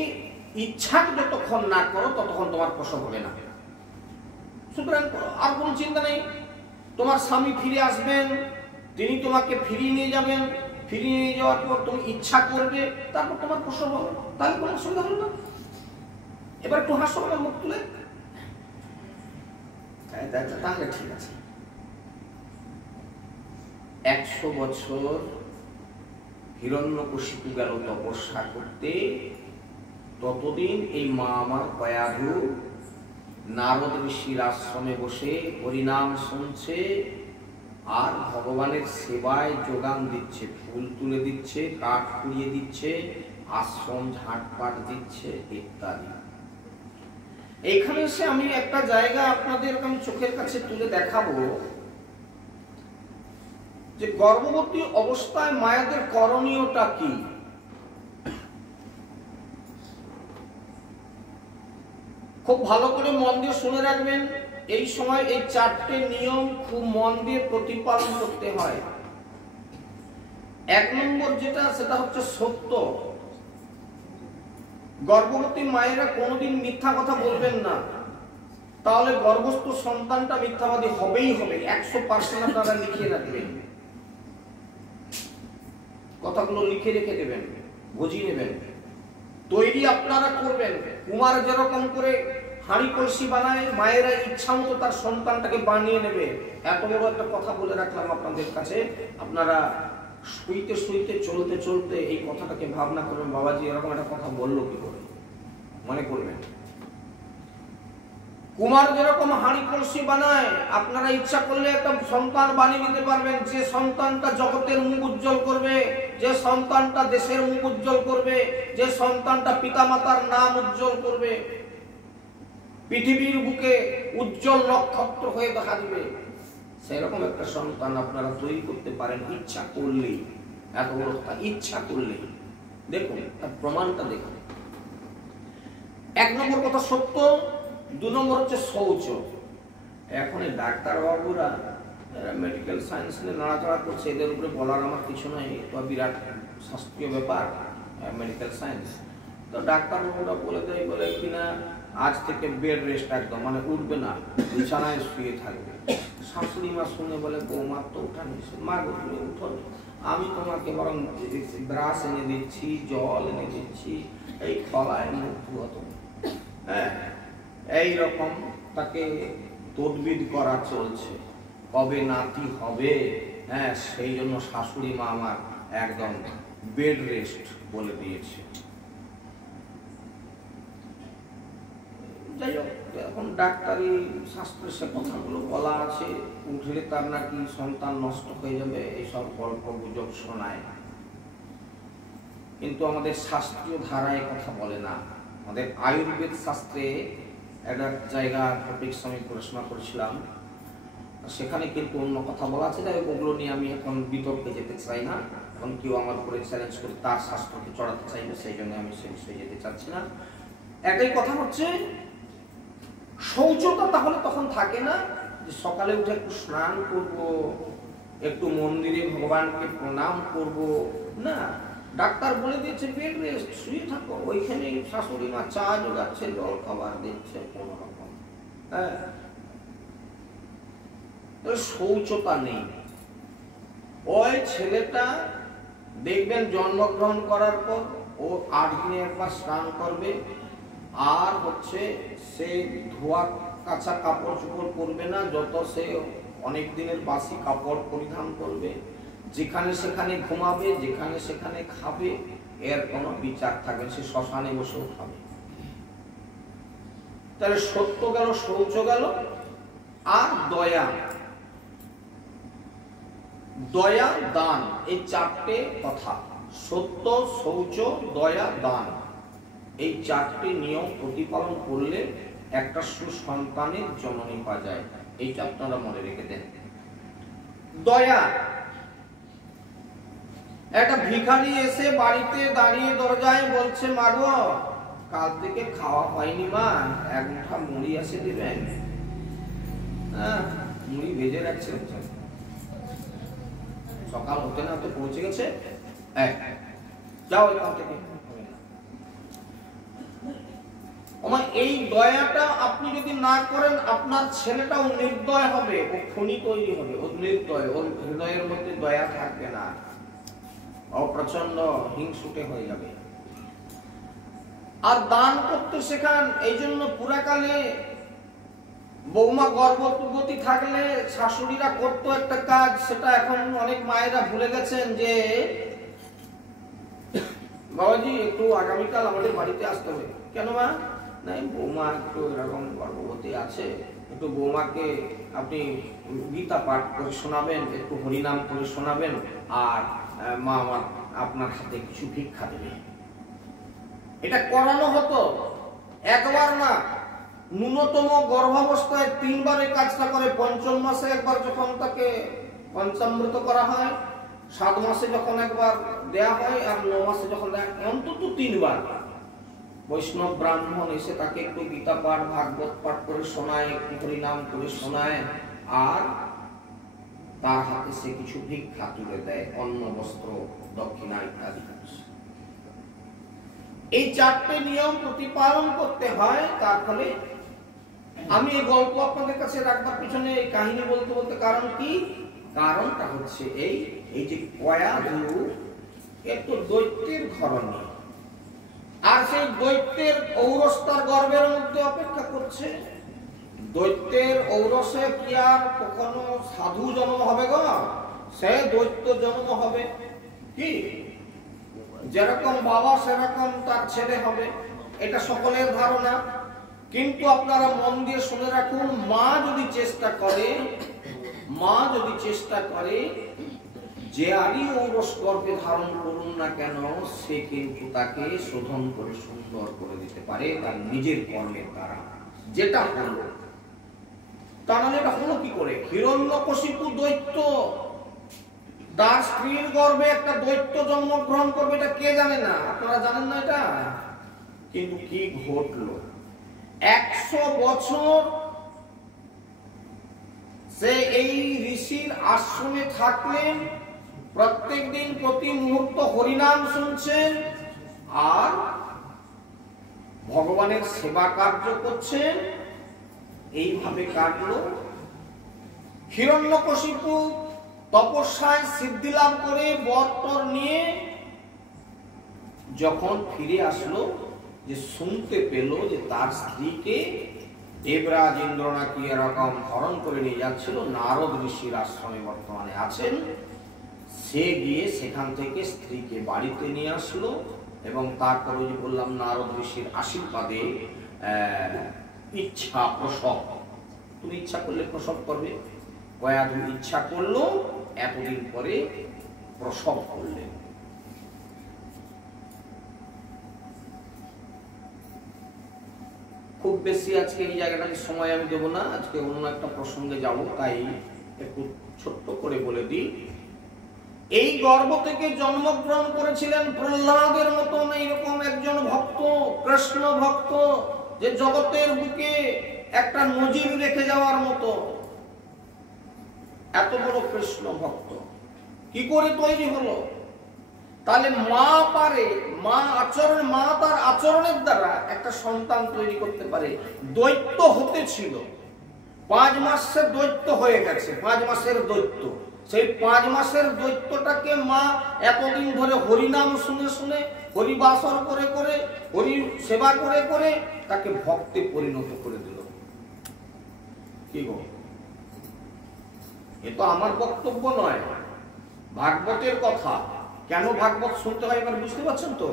ইচ্ছা যতক্ষণ না করো ততক্ষণ তোমার প্রসব হবে না। সুতরাং আর কোনো চিন্তা নেই, তোমার স্বামী ফিরে আসবেন, তিনি তোমাকে ফিরিয়ে নিয়ে যাবেন, ফিরিয়ে নিয়ে যাওয়ার পর তুমি ইচ্ছা করবে, তারপর তোমার প্রসব হবে, তাহলে কোনো অসুবিধা হলো না। এবার একটু হাসো আমার মুখ তুলে, তাহলে ঠিক আছে। 100 বছর হিরণ্যকশিপু গেল তপস্যা করতে, ততদিন এই মা আমার কয়াধু নারদ ঋষির আশ্রমে বসে হরিনাম শুনছে আর ভগবানের সেবায় যোগান দিচ্ছে, ফুল তুলে দিচ্ছে, কাঠ কুড়িয়ে দিচ্ছে, আশ্রম ঝাঁটপাট দিচ্ছে ইত্যাদি। এইখানে এসে আমি একটা জায়গা আপনাদের চোখের কাছে তুলে দেখাবো যে গর্ভবতী অবস্থায় মায়েদের করণীয়টা কি। খুব ভালো করে মন দিয়ে শুনে রাখবেন, এই সময় এই 4টে নিয়ম খুব মন দিয়ে প্রতিপালন করতে হয়। 1 নম্বর যেটা, সেটা হচ্ছে সত্য। গর্ভবতী মায়েরা কোনোদিন মিথ্যা কথা বলবেন না, তাহলে গর্ভস্থ সন্তানটা মিথ্যাবাদী হবেই হবে। 100% আপনারা লিখে রাখবেন, কথাগুলো লিখে রেখে দেবেন, বুঝিয়ে নেবেন, তৈরি আপনারা করবেন। কুমার যেরকম করে হাঁড়ি কলসি বানায়, মায়েরা ইচ্ছা মতো তার সন্তানটাকে বানিয়ে নেবে। এত বড় একটা কথা বলে রাখলাম আপনাদের কাছে, আপনারা শুইতে শুইতে চলতে চলতে এই কথাটাকে ভাবনা করবেন, বাবাজি এরকম একটা কথা বললো কি করে, মনে করবেন। কুমার যেরকম হাঁড়ি কলসি বানায়, আপনারা ইচ্ছা করলে একটা সন্তান বানিয়ে নিতে পারবেন, যে সন্তানটা জগতের মুখ উজ্জ্বল করবে, যে সন্তানটা দেশের মুখ উজ্জ্বল করবে, যে সন্তানটা পিতামাতার নাম উজ্জ্বল করবে, পৃথিবীর বুকে উজ্জ্বল নক্ষত্র হয়ে দেখা দিবে, সেরকম একটা সন্তান আপনারা তৈরি করতে পারেন ইচ্ছা করলেই। এত বড় কথা, ইচ্ছা করলেই। দেখুন তার প্রমাণটা দেখুন। 1 নম্বর কথা সত্য, 2 নম্বর হচ্ছে শৌচ। এখন এই ডাক্তার বাবুরা মেডিকেল সায়েন্স নিয়ে নাড়াচাড়া করছে, এদের উপরে বলার আমার কিছু নয়, তো বিরাট শাস্ত্রীয় ব্যাপার মেডিকেল সায়েন্স। তো ডাক্তার বাবুরা বলে দেয়, বলে কিনা আজ থেকে বেড রেস্ট, একদম মানে উঠবে না, বিছানায় শুয়ে থাকবে। শাশুড়ি মা শুনে বলে, বৌমার তো ওঠা নিষেধ, মা গো তুমি উঠো, আমি তোমাকে বরং ব্রাশ এনে দিচ্ছি, জল এনে দিচ্ছি, এই খলায় মুখ ধুয়া তুমি। হ্যাঁ, এইরকম তাকে তদবির করা চলছে, কবে নাতি হবে। হ্যাঁ, সেই জন্য শাশুড়ি মা আমার একদম বেড রেস্ট বলে দিয়েছে। যাই হোক, এখন ডাক্তারি শাস্ত্রে সে কথাগুলো বলা আছে, উঠলে তার নাকি সন্তান নষ্ট হয়ে যাবে, এইসব গল্প গুজব শোনায়। কিন্তু আমাদের শাস্ত্রীয় ধারায় কথা বলে না। আমাদের আয়ুর্বেদ শাস্ত্রে একটা জায়গা টপিকস আমি পড়াশোনা করেছিলাম, সেখানে কিন্তু অন্য কথা বলা আছে। যাই হোক, ওগুলো নিয়ে আমি এখন বিতর্কে যেতে চাই না। এখন কেউ আমার উপরে চ্যালেঞ্জ করে তার শাস্ত্রকে চড়াতে চাইবে, সেই জন্য আমি সে বিষয়ে যেতে চাচ্ছি না। একটাই কথা হচ্ছে, শৌচতা তাহলে তখন থাকে না যে সকালে উঠে একটু স্নান করব, একটু মন্দিরে ভগবানকে প্রণাম করব, না। ডাক্তার বলে দিয়েছে বেড রেস্ট, শুয়ে থাকো, ওইখানে শাশুড়ি মা চা জোগাচ্ছে, জল খাবার দিচ্ছে, কোন রকম। হ্যাঁ, শৌচতা নেই। ওই ছেলেটা দেখবেন জন্মগ্রহণ করার পর ও 8 দিনে একবার স্নান করবে, আর হচ্ছে সে ধোয়া কাঁচা কাপড় চোপড় পরবে না, যত সে অনেক দিনের বাসি কাপড় পরিধান করবে, যেখানে সেখানে ঘুমাবে, যেখানে সেখানে খাবে, এর কোনো বিচার থাকবে, সে শ্মশানে বসেও খাবে। তাহলে সত্য গেল, শৌচ গেল, আর দয়া, দয়া দান, এই 4টে কথা। সত্য, শৌচ, দয়া, দান, এই 4টে নিয়ম প্রতিপালন করলে একটা সুসন্তানের জননী পাওয়া যায়। এইটা আপনারা মনে রেখে দেন। দয়া, একটা ভিখারি এসে বাড়িতে দাঁড়িয়ে দরজায় বলছে, মা গো কাল থেকে খাওয়া হয়নি মা, 1 মুঠা মুড়ি আসে দিবেন। মুড়ি ভেজে রাখছে, সকাল হতে না হতে পৌঁছে গেছে, যাও এখান থেকে। এই দয়াটা আপনি যদি না করেন, আপনার ছেলেটাও নির্দয় হবে, ও খুনি তৈরি হবে, ও নির্দয়, ওর হৃদয়ের মধ্যে দয়া থাকবে না, ও প্রচন্ড হিংসুটে হয়ে যাবে। আর দান করতে শেখান। এই জন্য পুরাকালে বৌমা গর্ভবতী থাকলে শাশুড়িরা করতো একটা কাজ, সেটা এখন অনেক মায়েরা ভুলে গেছেন, যে বাবাজি একটু আগামীকাল আমাদের বাড়িতে আসতে হবে। কেন মা? নাই, বৌমা একটু এরকম গর্ভবতী আছে, একটু বৌমাকে আপনি গীতা পাঠ করে শোনাবেন, একটু হরিনাম করে শোনাবেন, আর মা আমার আপনার হাতে কিছু ভিক্ষা দেবে। এটা করানো হতো, একবার না, ন্যূনতম গর্ভাবস্থায় 3 বার এই কাজটা করে। 5ম মাসে একবার যখন তাকে পঞ্চামৃত করা হয়, 7 মাসে যখন একবার দেয়া হয়, আর 9 মাসে যখন দেয়া, অন্তত 3 বার বৈষ্ণব ব্রাহ্মণ এসে তাকে একটু গীতা পাঠ, ভাগবত পাঠ করে শোনায়, একটু হরিনাম করে শোনায়, আর তার হাতে সে কিছু ভিক্ষা তুলে দেয়, অন্ন, বস্ত্র, দক্ষিণা ইত্যাদি। এই 4টে নিয়ম প্রতিপালন করতে হয়। তার ফলে আমি এই গল্প আপনাদের কাছে রাখবার পিছনে এই কাহিনী বলতে বলতে কারণ কি? কারণটা হচ্ছে এই যে কয়াধু একটু দৈত্যের ঘরণী, আর সেই দৈত্যের ঔরস তার গর্ভের মধ্যে অপেক্ষা করছে। দৈত্যের ঔরসে কি আর কখনো সাধু জন্ম হবে গো? সে দৈত্য জন্ম হবে। কি যেরকম বাবা সেরকম তার ছেলে হবে, এটা সকলের ধারণা। কিন্তু আপনারা মন দিয়ে শুনে রাখুন, মা যদি চেষ্টা করে যে আরই ঔরস গর্ভে ধারণ করুন না কেন, সে কিন্তু তাকে শোধন করে সুন্দর করে দিতে পারে তার নিজের কর্মের দ্বারা। যেটা হলো, তা নাহলে এটা হলো কি করে? হিরণ্যকশিপু দৈত্য, তার স্ত্রীর গর্ভে একটা দৈত্য জন্মগ্রহণ করবে, এটা কে জানে না? আপনারা জানেন না এটা? কিন্তু কি ঘটলো? 100 বছর সে এই ঋষির আশ্রমে থাকলেন, প্রত্যেক দিন প্রতি মুহূর্ত হরিনাম শুনছেন আর ভগবানের সেবা কার্য করছেন। এইভাবে কাটলো। হিরণ্যকশিপু তপস্যায় সিদ্ধি লাভ করে বর নিয়ে যখন ফিরে আসলো, যে শুনতে পেল যে তার স্ত্রীকে দেবরাজ ইন্দ্র নাকি এরকম হরণ করে নিয়ে যাচ্ছিল, নারদ ঋষির আশ্রমে বর্তমানে আছেন, সে গিয়ে সেখান থেকে স্ত্রীকে বাড়িতে নিয়ে আসলো এবং তারপরে যে বললাম নারদ ঋষির আশীর্বাদে ইচ্ছা প্রসব, তুমি ইচ্ছা করলে প্রসব করবে, কয়াদু ইচ্ছা করলো, এতদিন পরে প্রসব করলেন। খুব বেশি আজকে এই জায়গাটাকে সময় আমি দেবো না, আজকে অন্য একটা প্রসঙ্গে যাব, তাই একটু ছোট্ট করে বলে দিই। এই গর্ভ থেকে জন্মগ্রহণ করেছিলেন প্রহ্লাদের মতন এইরকম একজন ভক্ত, কৃষ্ণ ভক্ত, যে জগতের বুকে একটা নজির রেখে যাওয়ার মতো এত বড় কৃষ্ণ ভক্ত। কি করে তৈরি হলো? তাহলে মা পারে, মা তার আচরণের দ্বারা একটা সন্তান তৈরি করতে পারে। দৈত্য হতে ছিল, 5 মাসের দৈত্য হয়ে গেছে, 5 মাসের দৈত্য। সেই 5 মাসের দৈত্যটাকে মা এতদিন ধরে হরিনাম শুনে শুনে, হরিবাসর করে করে, হরি সেবা করে করে তাকে ভক্তে পরিণত করে দিল। কি গো, এ তো আমার বক্তব্য নয়, ভাগবতের কথা। কেন ভাগবত শুনতে হয় এবার বুঝতে পারছেন তো?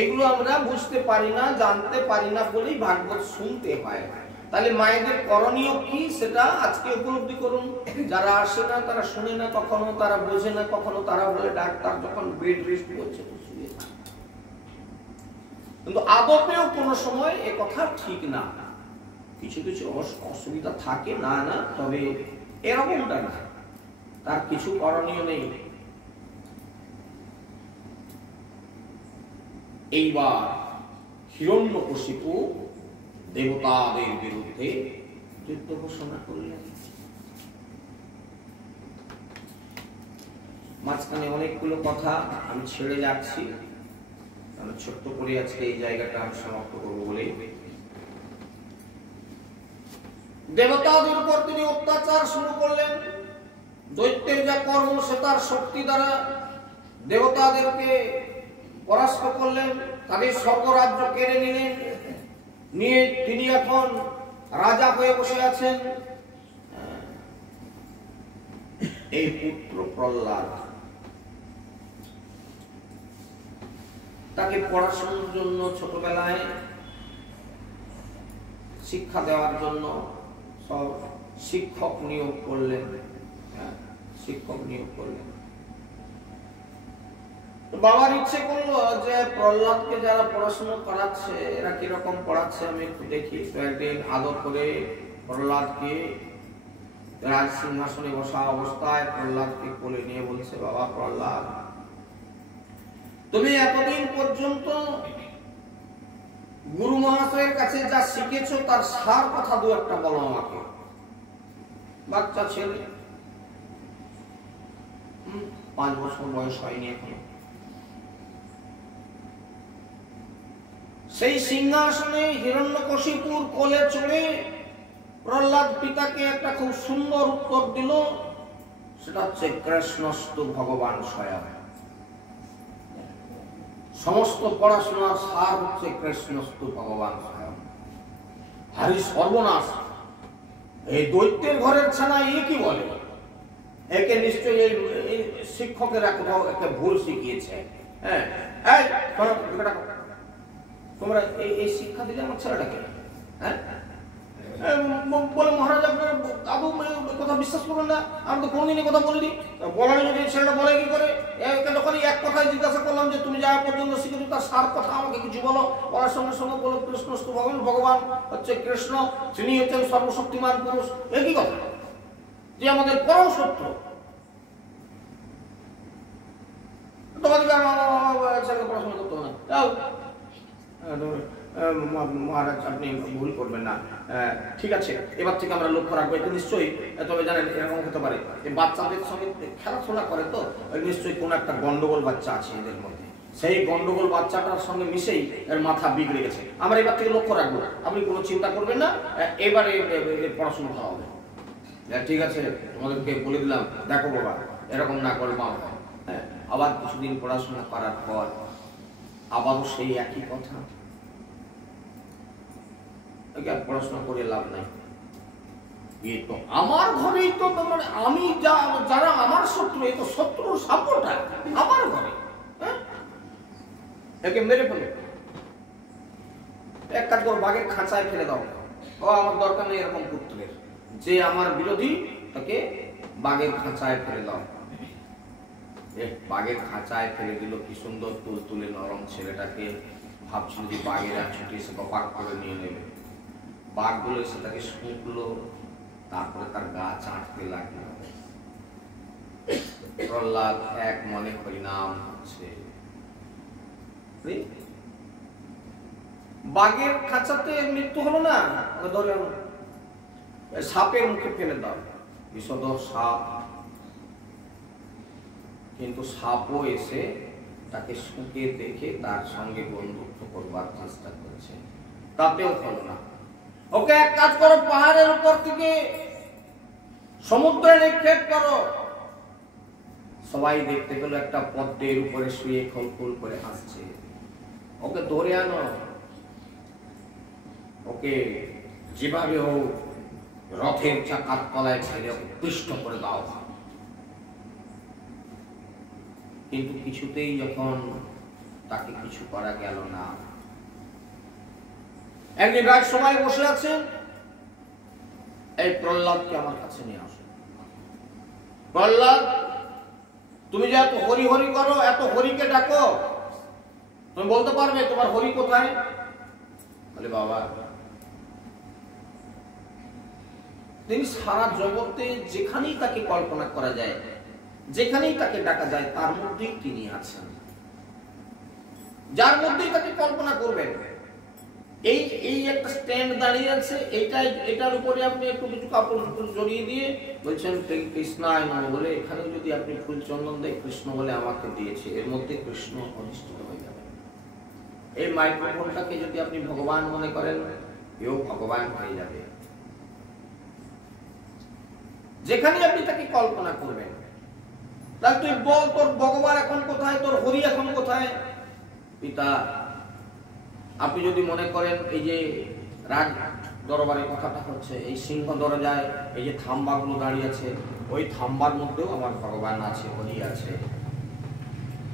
এগুলো আমরা বুঝতে পারি না, জানতে পারি না বলেই ভাগবত শুনতে হয়। তাহলে মায়েদের করণীয় কি সেটা আজকে উপলব্ধি করুন। যারা আসে না, তারা শুনে না কখনো, তারা বোঝে না কখনো, তারা বলে ডাক্তার যখন বেড রেস্ট করছে তো শুয়ে থাকে। কিন্তু আদপেও কোনো সময় এ কথা ঠিক না। কিছু কিছু অসুবিধা থাকে, না না, তবে এরকমটা না, তার কিছু করণীয় নেই। এইবার হিরণ্যকশিপু দেবতাদের বিরুদ্ধে যুদ্ধ ঘোষণা করলেন। মাঝখানে অনেকগুলো কথা আমি ছেড়ে যাচ্ছি, আমি ছোট্ট করে আজকে এই জায়গাটা আমি সমাপ্ত করবো বলে। দেবতাদের উপর তিনি অত্যাচার শুরু করলেন। দৈত্যের যা কর্ম সে তার শক্তি দ্বারা দেবতাদেরকে পরাস্ত করলেন, তাদের স্বর্গরাজ্য কেড়ে নিলেন, নিয়ে তিনি এখন রাজা হয়ে বসে আছেন। এই পুত্র প্রহ্লাদ, তাকে পড়াশোনার জন্য ছোটবেলায় শিক্ষা দেওয়ার জন্য সব শিক্ষক নিয়োগ করলেন। বাবার ইচ্ছে করলো যে প্রহ্লাদকে যারা পড়াশোনা করাচ্ছে এরা কিরকম পড়াচ্ছে আমি একটু দেখি। তো একদিন আদর করে প্রহ্লাদকে রাজ সিংহাসনে বসা অবস্থায় প্রহ্লাদকে কোলে নিয়ে বলছে, বাবা প্রহ্লাদ, তুমি এতদিন পর্যন্ত গুরু মহাশয়ের কাছে যা শিখেছো তার সার কথা দু একটা বলো আমাকে। বাচ্চা ছেলে, 5 বছর বয়স হয়নি এখন। সেই সিংহাসনে হিরণ্যকশিপুর কোলে চড়ে প্রহ্লাদ পিতাকে একটা খুব সুন্দর উত্তর দিল। সেটা হচ্ছে কৃষ্ণস্তু ভগবান স্বয়ং। সমস্ত পড়াশোনার সার হচ্ছে কৃষ্ণস্তু ভগবান স্বয়ং। হারি সর্বনাশ, এই দৈত্যের ঘরের ছানা এ কি বলে? একে নিশ্চয়ই এই শিক্ষকেরা কোথাও একটা ভুল শিখিয়েছে। হ্যাঁ, তোমরা এই শিক্ষা দিলে আমার ছেলেটাকে, হ্যাঁ বলে মহারাজ আপনার আদৌ কথা বিশ্বাস করবেন না, আমি তো কোনোদিনই কথা বলিনি। বলার যদি ছেলেটা বলে কি করে, যখন এক কথায় জিজ্ঞাসা করলাম যে তুমি যা পর্যন্ত শিখেছো তার সার কথা আমাকে কিছু বলো, বলার সঙ্গে সঙ্গে বলো কৃষ্ণ ভগবান, ভগবান হচ্ছে কৃষ্ণ, তিনি হচ্ছেন সর্বশক্তিমান পুরুষ। একই কথা, যে আমাদের পরম শত্রু। তোমাদেরকে ছেলেকে পড়াশোনা করতে হবে না। মহারাজ আপনি ভুল করবেন না, ঠিক আছে এবার থেকে আমরা লক্ষ্য রাখবো। এটা নিশ্চয়ই, তবে জানেন এরকম হতে পারে বাচ্চাদের সঙ্গে খেলাধুলা করে তো নিশ্চয়ই কোনো একটা গন্ডগোল বাচ্চা আছে এদের মধ্যে, সেই গন্ডগোল বাচ্চাটার সঙ্গে মিশেই এর মাথা বিগড়ে গেছে। আমরা এবার থেকে লক্ষ্য রাখবো, আপনি কোনো চিন্তা করবেন না, এবারে পড়াশোনা ভালো হবে। ঠিক আছে তোমাদেরকে বলে দিলাম, দেখো বাবা এরকম না করলে মা হয়। হ্যাঁ, আবার কিছুদিন পড়াশোনা করার পর আবারও সেই একই কথা, পড়াশোনা করে লাভ নাই। তো আমার ঘরেই তো মানে আমি যারা আমার শত্রু, এই তো শত্রুর সাপোর্টার আমার ঘরে, হ্যাঁ একে মেরে ফেলো, এক কাজ করো বাঘের খাঁচায় ফেলে দাও। ও আমার দরকার নেই এরকম পুত্রের, যে আমার বিরোধী তাকে বাঘের খাঁচায় ফেলে দাও। বাঘের খাঁচায় ফেলে দিল, কি সুন্দর তুলতুলে নরম ছেলেটাকে, ভাবছিল যে বাঘের এক ছুটি এসে পাক করে নিয়ে নেবে। বাঘগুলো এসে তাকে শুকলো, তারপরে তার গা চাটতে লাগলো। প্রহ্লাদ এক মনে হরিনাম হচ্ছে। বাঘের খাঁচাতে মৃত্যু হলো না, ধরে সাপের মুখে ফেলে দাও, বিষধর সাপ। কিন্তু সাপও এসে তাকে শুকে দেখে তার সঙ্গে বন্ধুত্ব করবার চেষ্টা করছে, তাতেও হলো না। ওকে এক কাজ করো, পাহাড়ের উপর থেকে সমুদ্রে নিক্ষেপ করো। সবাই দেখতে পেল একটা পদ্মের উপরে শুয়ে খলখল করে হাসছে। ওকে ধরে আনো, ওকে যেভাবে হোক রথের চাকার তলায় ছেড়ে পিষ্ট করে দাও। কিন্তু কিছুতেই যখন তাকে কিছু করা গেল না, একদিন রাত সময় বসে আছেন, এই প্রহ্লাদকে আমার কাছে নিয়ে আসো। প্রহ্লাদ তুমি যে এত হরি হরি করো, এত হরিকে ডাকো, তুমি বলতে পারবে তোমার হরি কোথায়? বলে বাবা তিনি সারা জগতে যেখানেই তাকে কল্পনা করা যায়, যেখানেই তাকে ডাকা যায়, তার মধ্যেই তিনি আছেন। যার মধ্যেই তাকে কল্পনা করবেন, এই একটা স্ট্যান্ড দাঁড়িয়ে আছে, এটার উপরে আপনি একটু কিছু কাপড় জড়িয়ে দিয়ে বলছেন কৃষ্ণায় নমঃ বলে, এখানে যদি আপনি ফুল চন্দন দেয়, কৃষ্ণ বলে আমাকে দিয়েছে, এর মধ্যে কৃষ্ণ অধিষ্ঠিত হয়ে যাবে। এই মাইক্রোফোনটাকে যদি আপনি ভগবান মনে করেন, এও ভগবান হয়ে যাবে। যেখানে আপনি তাকে কল্পনা করবেন, তাহলে তুই বল তোর ভগবান এখন কোথায়, তোর হরি এখন কোথায়? পিতা আপনি যদি মনে করেন এই যে রাজ দরবারের কথাটা হচ্ছে, এই সিংহ দরজায় এই যে থাম্বাগুলো দাঁড়িয়ে আছে, ওই থাম্বার মধ্যেও আমার ভগবান আছে, হরি আছে।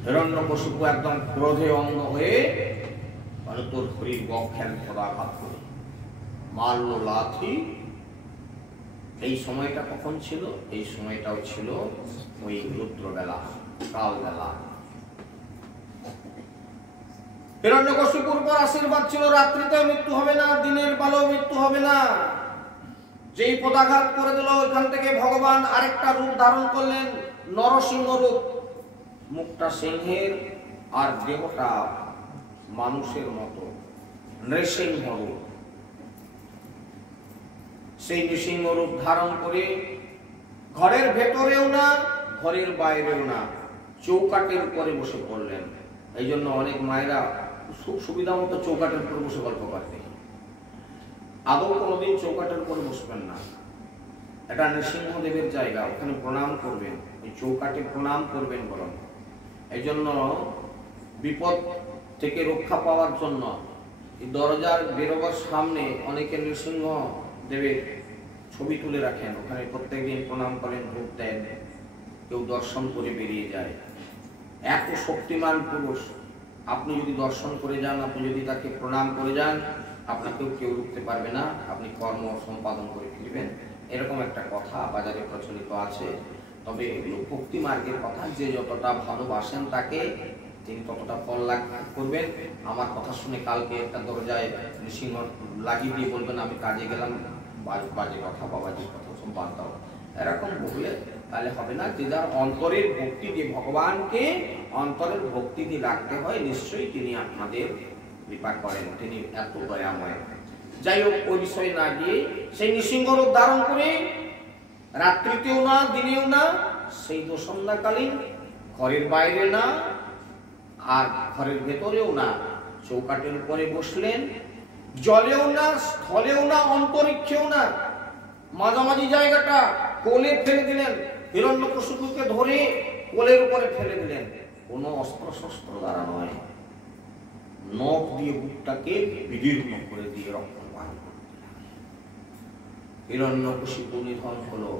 হিরণ্যকশিপু একদম ক্রোধে অঙ্গ হয়ে তোর হরির বক্ষের পদাঘাত করে মারল লাথি। এই সময়টা কখন ছিল? এই সময়টাও ছিল ওই রুদ্রবেলা, কালবেলা। হিরণ্যকশিপুর পর আশীর্বাদ ছিল রাত্রিতে মৃত্যু হবে না, দিনের বেলাও মৃত্যু হবে না। যেই পদাঘাত করে দিল, ওইখান থেকে ভগবান আরেকটা রূপ ধারণ করলেন, নরসিংহ রূপ। মুখটা সিংহের আর দেহটা মানুষের মতো, নৃসিংহ রূপ। সেই নৃসিংহ রূপ ধারণ করে ঘরের ভেতরেও না, ঘরের বাইরেও না, চৌকাটের উপরে বসে পড়লেন। এই জন্য অনেক মায়েরা খুব সুবিধা মতো চৌকাটের উপরে বসে গল্প করতেন। আদৌ কোনোদিন চৌকাটের উপরে বসবেন না, এটা নৃসিংহদেবের জায়গা, ওখানে প্রণাম করবেন, এই চৌকাটে প্রণাম করবেন বরং। এই জন্য বিপদ থেকে রক্ষা পাওয়ার জন্য এই দরজার বেরোবার সামনে অনেকে নৃসিংহ দেবের ছবি তুলে রাখেন, ওখানে প্রত্যেকদিন প্রণাম করেন, ভোগ দেন, কেউ দর্শন করে বেরিয়ে যায়। এত শক্তিমান পুরুষ, আপনি যদি দর্শন করে যান, আপনি যদি তাকে প্রণাম করে যান, আপনাকেও কেউ রুখতে পারবে না, আপনি কর্ম সম্পাদন করে ফিরবেন, এরকম একটা কথা বাজারে প্রচলিত আছে। তবে এগুলো ভক্তি মার্গের কথা, যে যতটা ভালোবাসেন তাকে তিনি ততটা ফল লাভ করবেন। আমার কথা শুনে কালকে একটা দরজায় নৃসিংহ লাগিয়ে দিয়ে বলবেন আমি কাজে গেলাম, বাজে কথা বাবাজির কথা সব বাদ দাও, এরকম বললে তাহলে হবে না। যে যার অন্তরের ভক্তি দিয়ে, ভগবানকে অন্তরের ভক্তি দিয়ে রাখতে হয়, নিশ্চয়ই তিনি আপনাদের কৃপা করেন, তিনি এত দয়াময়। যাই হোক, ওই বিষয়ে না গিয়ে সেই নৃসিংহ রূপ ধারণ করে রাত্রিতেও না দিনেও না, সেই সন্ধ্যাকালীন ঘরের বাইরে না আর ঘরের ভেতরেও না, চৌকাটের উপরে বসলেন, জলেও না স্থলেও না অন্তরিক্ষেও না, মাঝামাঝি জায়গাটা কোলে ফেলে দিলেন, হিরণ্যকশিপুকে ধরে কোলের উপরে ফেলে দিলেন, কোনো অস্ত্র শস্ত্র দ্বারা নয়, নখ দিয়ে বুকটাকে বিদীর্ণ করে দিয়ে রক্তপান করতে লাগলেন। হিরণ্যকশিপু নিধন হলো।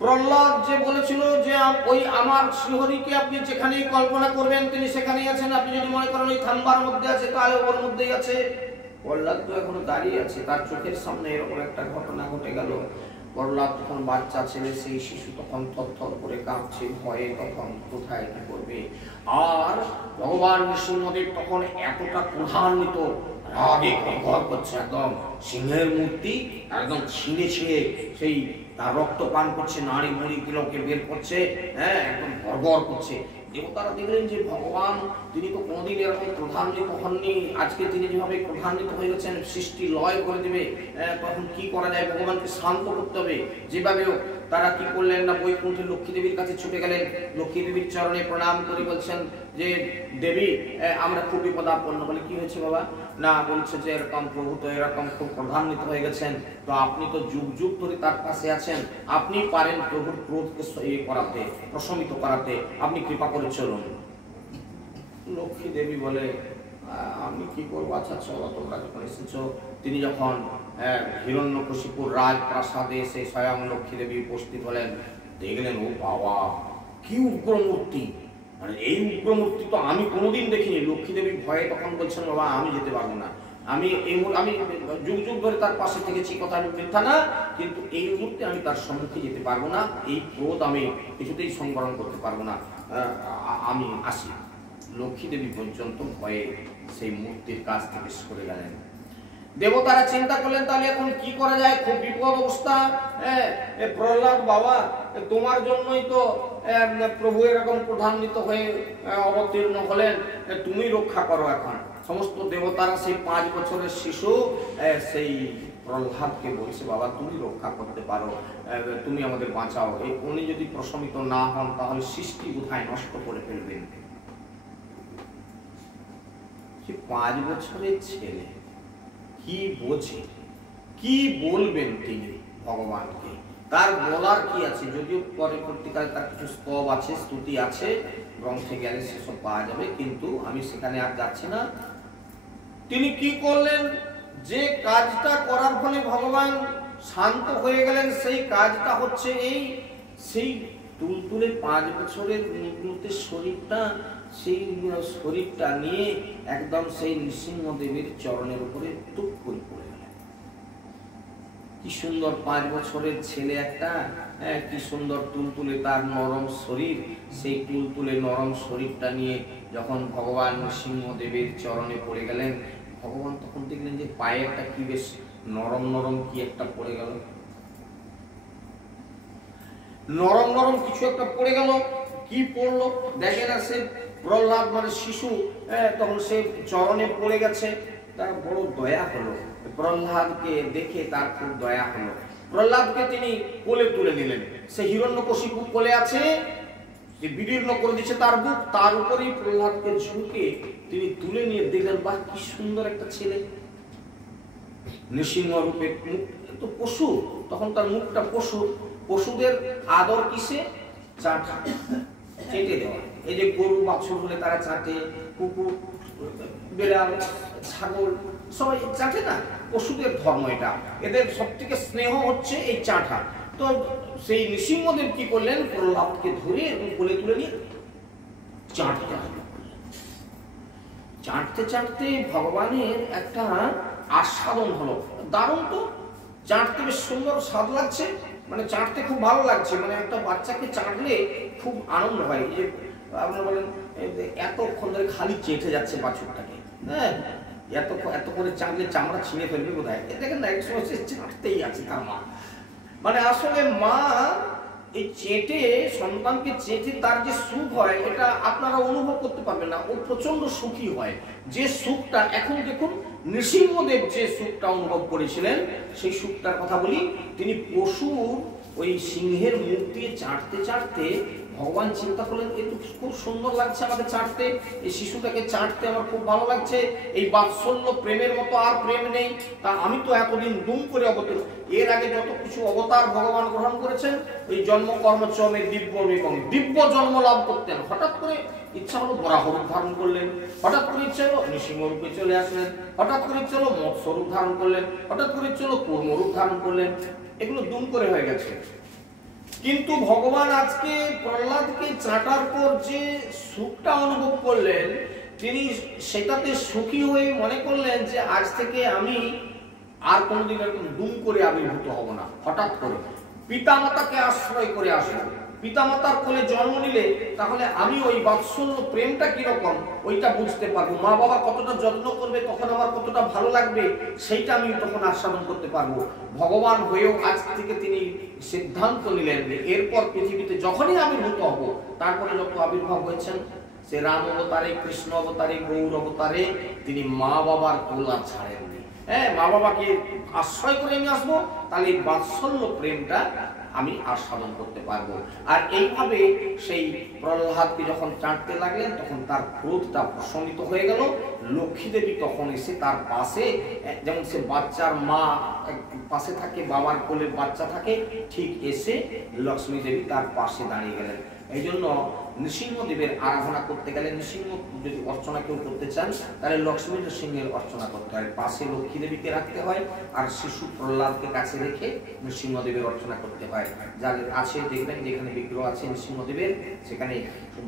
প্রহ্লাদ যে বলেছিল যে ওই আমার শ্রীহরিকে আপনি যেখানেই কল্পনা করবেন তিনি সেখানেই আছেন, আপনি যদি মনে করেন ওই থাম্বার মধ্যে আছে তাহলে ওর মধ্যেই আছে। প্রহ্লাদ তো এখনো দাঁড়িয়ে আছে, তার চোখের সামনে এরকম একটা ঘটনা ঘটে গেল। প্রহ্লাদ তখন বাচ্চা ছেলে, সেই শিশু তখন থরথর করে কাঁপছে ভয়ে, তখন কোথায় কি করবে। আর ভগবান নৃসিংহদেব তখন এতটা ক্রোধান্বিত, রাগে গড়গড় করছে, একদম সিংহের মূর্তি একদম ছিঁড়ে ছিঁড়ে সেই তার রক্ত পান করছে, নাড়ি মুড়ি গুলোকে বের করছে, হ্যাঁ একদম গড়গড় করছে। দেবতারা দেখলেন যে ভগবান তিনি তো কোনোদিন এরকম ক্রোধান্বিত হননি, আজকে তিনি যেভাবে ক্রোধান্বিত হয়ে গেছেন, সৃষ্টি লয় করে দেবে, তখন কি করা যায়, ভগবানকে শান্ত করতে হবে। যেভাবেও তারা কি করলেন না, বৈকুণ্ঠে লক্ষ্মী দেবীর কাছে ছুটে গেলেন, লক্ষ্মী দেবীর চরণে প্রণাম করে বলছেন যে দেবী আমরা খুব বিপদাপন্ন। বলে কি হয়েছে বাবা? না, বলছে যে এরকম প্রভু তো এরকম খুব ক্রোধান্বিত হয়ে গেছেন, তো আপনি তো যুগ যুগ ধরে তার পাশে আছেন, আপনি পারেন প্রভুর ক্রোধকে করাতে, প্রশমিত করাতে, আপনি কৃপা করে চলুন। লক্ষ্মী দেবী বলে আমি কি করবো, আচ্ছা চলো তোমরা যখন এসেছো। তিনি যখন হিরণ্যকশিপুর রাজপ্রাসাদে এসে স্বয়ং লক্ষ্মী দেবী উপস্থিত হলেন, দেখলেন ও বাবা কি উগ্রমূর্তি, মানে এই উগ্রমূর্তি তো আমি কোনোদিন দেখিনি। লক্ষ্মী দেবী ভয়ে তখন বলছেন বাবা আমি যেতে পারবো না, আমি যুগ যুগ ধরে তার পাশে থেকেছি, কথা মিথ্যা না, কিন্তু এই মুহূর্তে আমি তার সম্মুখে যেতে পারবো না, এই ক্রোধ আমি কিছুতেই সংবরণ করতে পারবো না, আমি আসি। লক্ষ্মী দেবী পর্যন্ত ভয়ে সেই মূর্তির কাছ থেকে সরে গেলেন। দেবতারা চিন্তা করলেন তাহলে এখন কি করা যায়, খুব বিপদ অবস্থা। প্রহ্লাদ বাবা তোমার জন্যই তো প্রভু এরকম ক্রোধান্বিত হয়ে অবতীর্ণ হলেন, তুমি রক্ষা করো। এখন সমস্ত দেবতারা সেই 5 বছরের শিশু সেই প্রহ্লাদকে বলছে বাবা তুমি রক্ষা করতে পারো, তুমি আমাদের বাঁচাও, উনি যদি প্রশমিত না হন তাহলে সৃষ্টি বোধহয় নষ্ট করে ফেলবেন। 5 বছরের ছেলে কি বোঝে, কি বলবেন তিনি ভগবানকে, তার বলার কি আছে? যদিও পরে পত্রিকায় তার কিছু স্তব আছে, স্তুতি আছে, গ্রন্থে গেলে সেসব পাওয়া যাবে, কিন্তু আমি সেখানে আর যাচ্ছি না। তিনি কি করলেন, যে কাজটা করার ফলে ভগবান শান্ত হয়ে গেলেন, সেই কাজটা হচ্ছে এই, সেই তুলতুলে 5 বছরের মূর্তির শরীরটা, সেই শরীরটা নিয়ে একদম সেই নৃসিংহদেবের চরণের উপরে টুক করে পড়ে গেলেন। কি সুন্দর 5 বছরের ছেলে একটা, কি সুন্দর তুলতুলে তার নরম শরীর, সেই তুলতুলে নরম শরীরটা নিয়ে যখন ভগবান নৃসিংহদেবের চরণে পড়ে গেলেন, ভগবান তখন দেখলেন যে পায়ে একটা কি বেশ নরম নরম কি একটা পড়ে গেল, নরম নরম কিছু একটা পড়ে গেল। কি পড়লো দেখে না, সে প্রহ্লাদ মানে শিশু, তখন সে চরণে পড়ে গেছে, তার বড় দয়া হলো। প্রহ্লাদকে দেখে তার খুব দয়া হলো, প্রহ্লাদকে তিনি কোলে তুলে নিলেন। সে হিরণ্যকশিপু কোলে আছে, যে বিদীর্ণ করে দিচ্ছে তার বুক, তার উপরেই প্রহ্লাদকে ঝুঁকে তিনি তুলে নিয়ে দেখলেন বাহ কি সুন্দর একটা ছেলে, নৃসিংহ রূপে, মুখ তো পশু, তখন তার মুখটা পশু, পশুদের আদর কিসে, চাঁটা চেটে দেওয়া। এই যে গরু বাছুর হলে তারা চাটে, কুকুর বেড়াল ছাগল সবাই চাটে না, পশুদের ধর্ম এটা, এদের সব থেকে স্নেহ হচ্ছে এই চাঁটা। তো সেই নৃসিংহদেব কি করলেন, প্রহ্লাদকে ধরে এবং কোলে তুলে নিয়ে চাটতে চাটতে চাটতে ভগবানের একটা আস্বাদন হলো, দারুণ তো, চাটতে বেশ সুন্দর স্বাদ লাগছে, মানে চাটতে খুব ভালো লাগছে, মানে একটা বাচ্চাকে চাটলে খুব আনন্দ হয়। এই যে আপনারা বলেন এতক্ষণ ধরে খালি চেটে যাচ্ছে বাছুরটাকে, হ্যাঁ, এত করে চাটলে চামড়া ছিঁড়ে ফেলবে কোথায়, দেখেন না এক সময় চাটতেই আছে তার মা। মানে আসলে মা এই চেটে, সন্তানকে চেটে তার যে সুখ হয় এটা আপনারা অনুভব করতে পারবেন না, ও প্রচন্ড সুখী হয়। যে সুখটা এখন দেখুন নৃসিংহদেব যে সুখটা অনুভব করেছিলেন সেই সুখটার কথা বলি। তিনি পশুর ওই সিংহের মুখ দিয়ে চাটতে চাটতে ভগবান চিন্তা করলেন এ তো খুব সুন্দর লাগছে আমাকে চাটতে, এই শিশুটাকে চাটতে আমার খুব ভালো লাগছে, এই বাৎসল্য প্রেমের মতো আর প্রেম নেই। তা আমি তো এতদিন দুম করে অবতীর, এর আগে যত কিছু অবতার ভগবান গ্রহণ করেছেন ওই জন্ম কর্মচমে দিব্য এবং দিব্য জন্ম লাভ করতেন, হঠাৎ করে ইচ্ছা হলো বরাহ রূপ ধারণ করলেন, হঠাৎ করে ইচ্ছা হলো নৃসিংহ রূপে চলে আসলেন, হঠাৎ করে ইচ্ছা হলো মৎস্য রূপ ধারণ করলেন, হঠাৎ করে ইচ্ছা হলো কূর্ম রূপ ধারণ করলেন, এগুলো দুম করে হয়ে গেছে। কিন্তু ভগবান আজকে প্রহ্লাদকে চাটার পর যে সুখটা অনুভব করলেন তিনি সেটাতে সুখী হয়ে মনে করলেন যে আজ থেকে আমি আর কোনোদিন এরকম দুম করে আবির্ভূত হব না, হঠাৎ করে পিতামাতাকে আশ্রয় করে আসবো। পিতামাতার কোলে জন্ম নিলে তাহলে আমি ওই বাৎসল্য প্রেমটা কিরকম ওইটা বুঝতে পারবো, মা বাবা কতটা যত্ন করবে তখন আমার কতটা ভালো লাগবে সেইটা আমি তখন আস্বাদন করতে পারবো। ভগবান হয়েও আজ থেকে তিনি সিদ্ধান্ত নিলেন যে এরপর পৃথিবীতে যখনই আবির্ভূত হব, তারপরে যত আবির্ভাব হয়েছেন সে রাম অবতারে, কৃষ্ণ অবতারে, গৌর অবতারে তিনি মা বাবার কোলা ছাড়েননি। হ্যাঁ, মা বাবাকে আশ্রয় করে আমি আসবো, তাহলে এই বাৎসল্য প্রেমটা আমি আস্বাদন করতে পারবো। আর এইভাবে সেই প্রহ্লাদকে যখন চাটতে লাগলেন তখন তার ক্রোধটা প্রশমিত হয়ে গেল। লক্ষ্মী দেবী তখন এসে তার পাশে, যেমন সে বাচ্চার মা পাশে থাকে, বাবার কোলে বাচ্চা থাকে, ঠিক এসে লক্ষ্মী দেবী তার পাশে দাঁড়িয়ে গেলেন। এই জন্য নৃসিংহদেবের আরাধনা করতে গেলে, নৃসিংহ যদি অর্চনা কেউ করতে চান তাহলে লক্ষ্মী নৃসিংহের অর্চনা করতে হয়, পাশে লক্ষ্মী দেবীকে রাখতে হয়, আর শিশু প্রহ্লাদকে কাছে রেখে নৃসিংহদেবের অর্চনা করতে হয়। যাদের আছে দেখবেন যেখানে বিগ্রহ আছে নৃসিংহদেবের সেখানে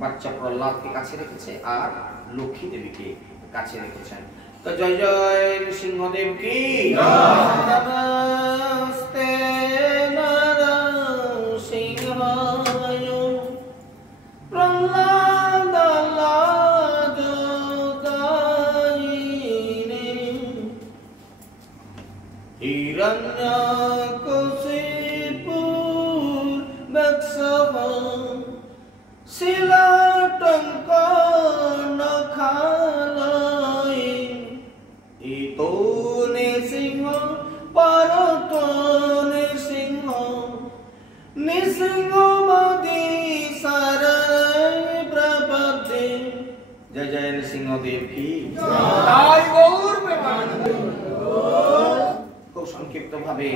বাচ্চা প্রহ্লাদকে কাছে রেখেছে আর লক্ষ্মী দেবীকে কাছে রেখেছেন। তো জয় জয় নৃসিংহদেব কি নমস্তে নরসিংহায় প্রহ্লাদালাদকারিণে হিরণ্যকশিপুর বৎসহ শিলাটঙ্কনখালয়ে ইতো নৃসিংহ পরতো নৃসিংহ নৃসিংহমদি শরণে প্রপদ্যে। জয় জয় নৃসিংহদেব কি জয়। খুব সংক্ষিপ্ত ভাবে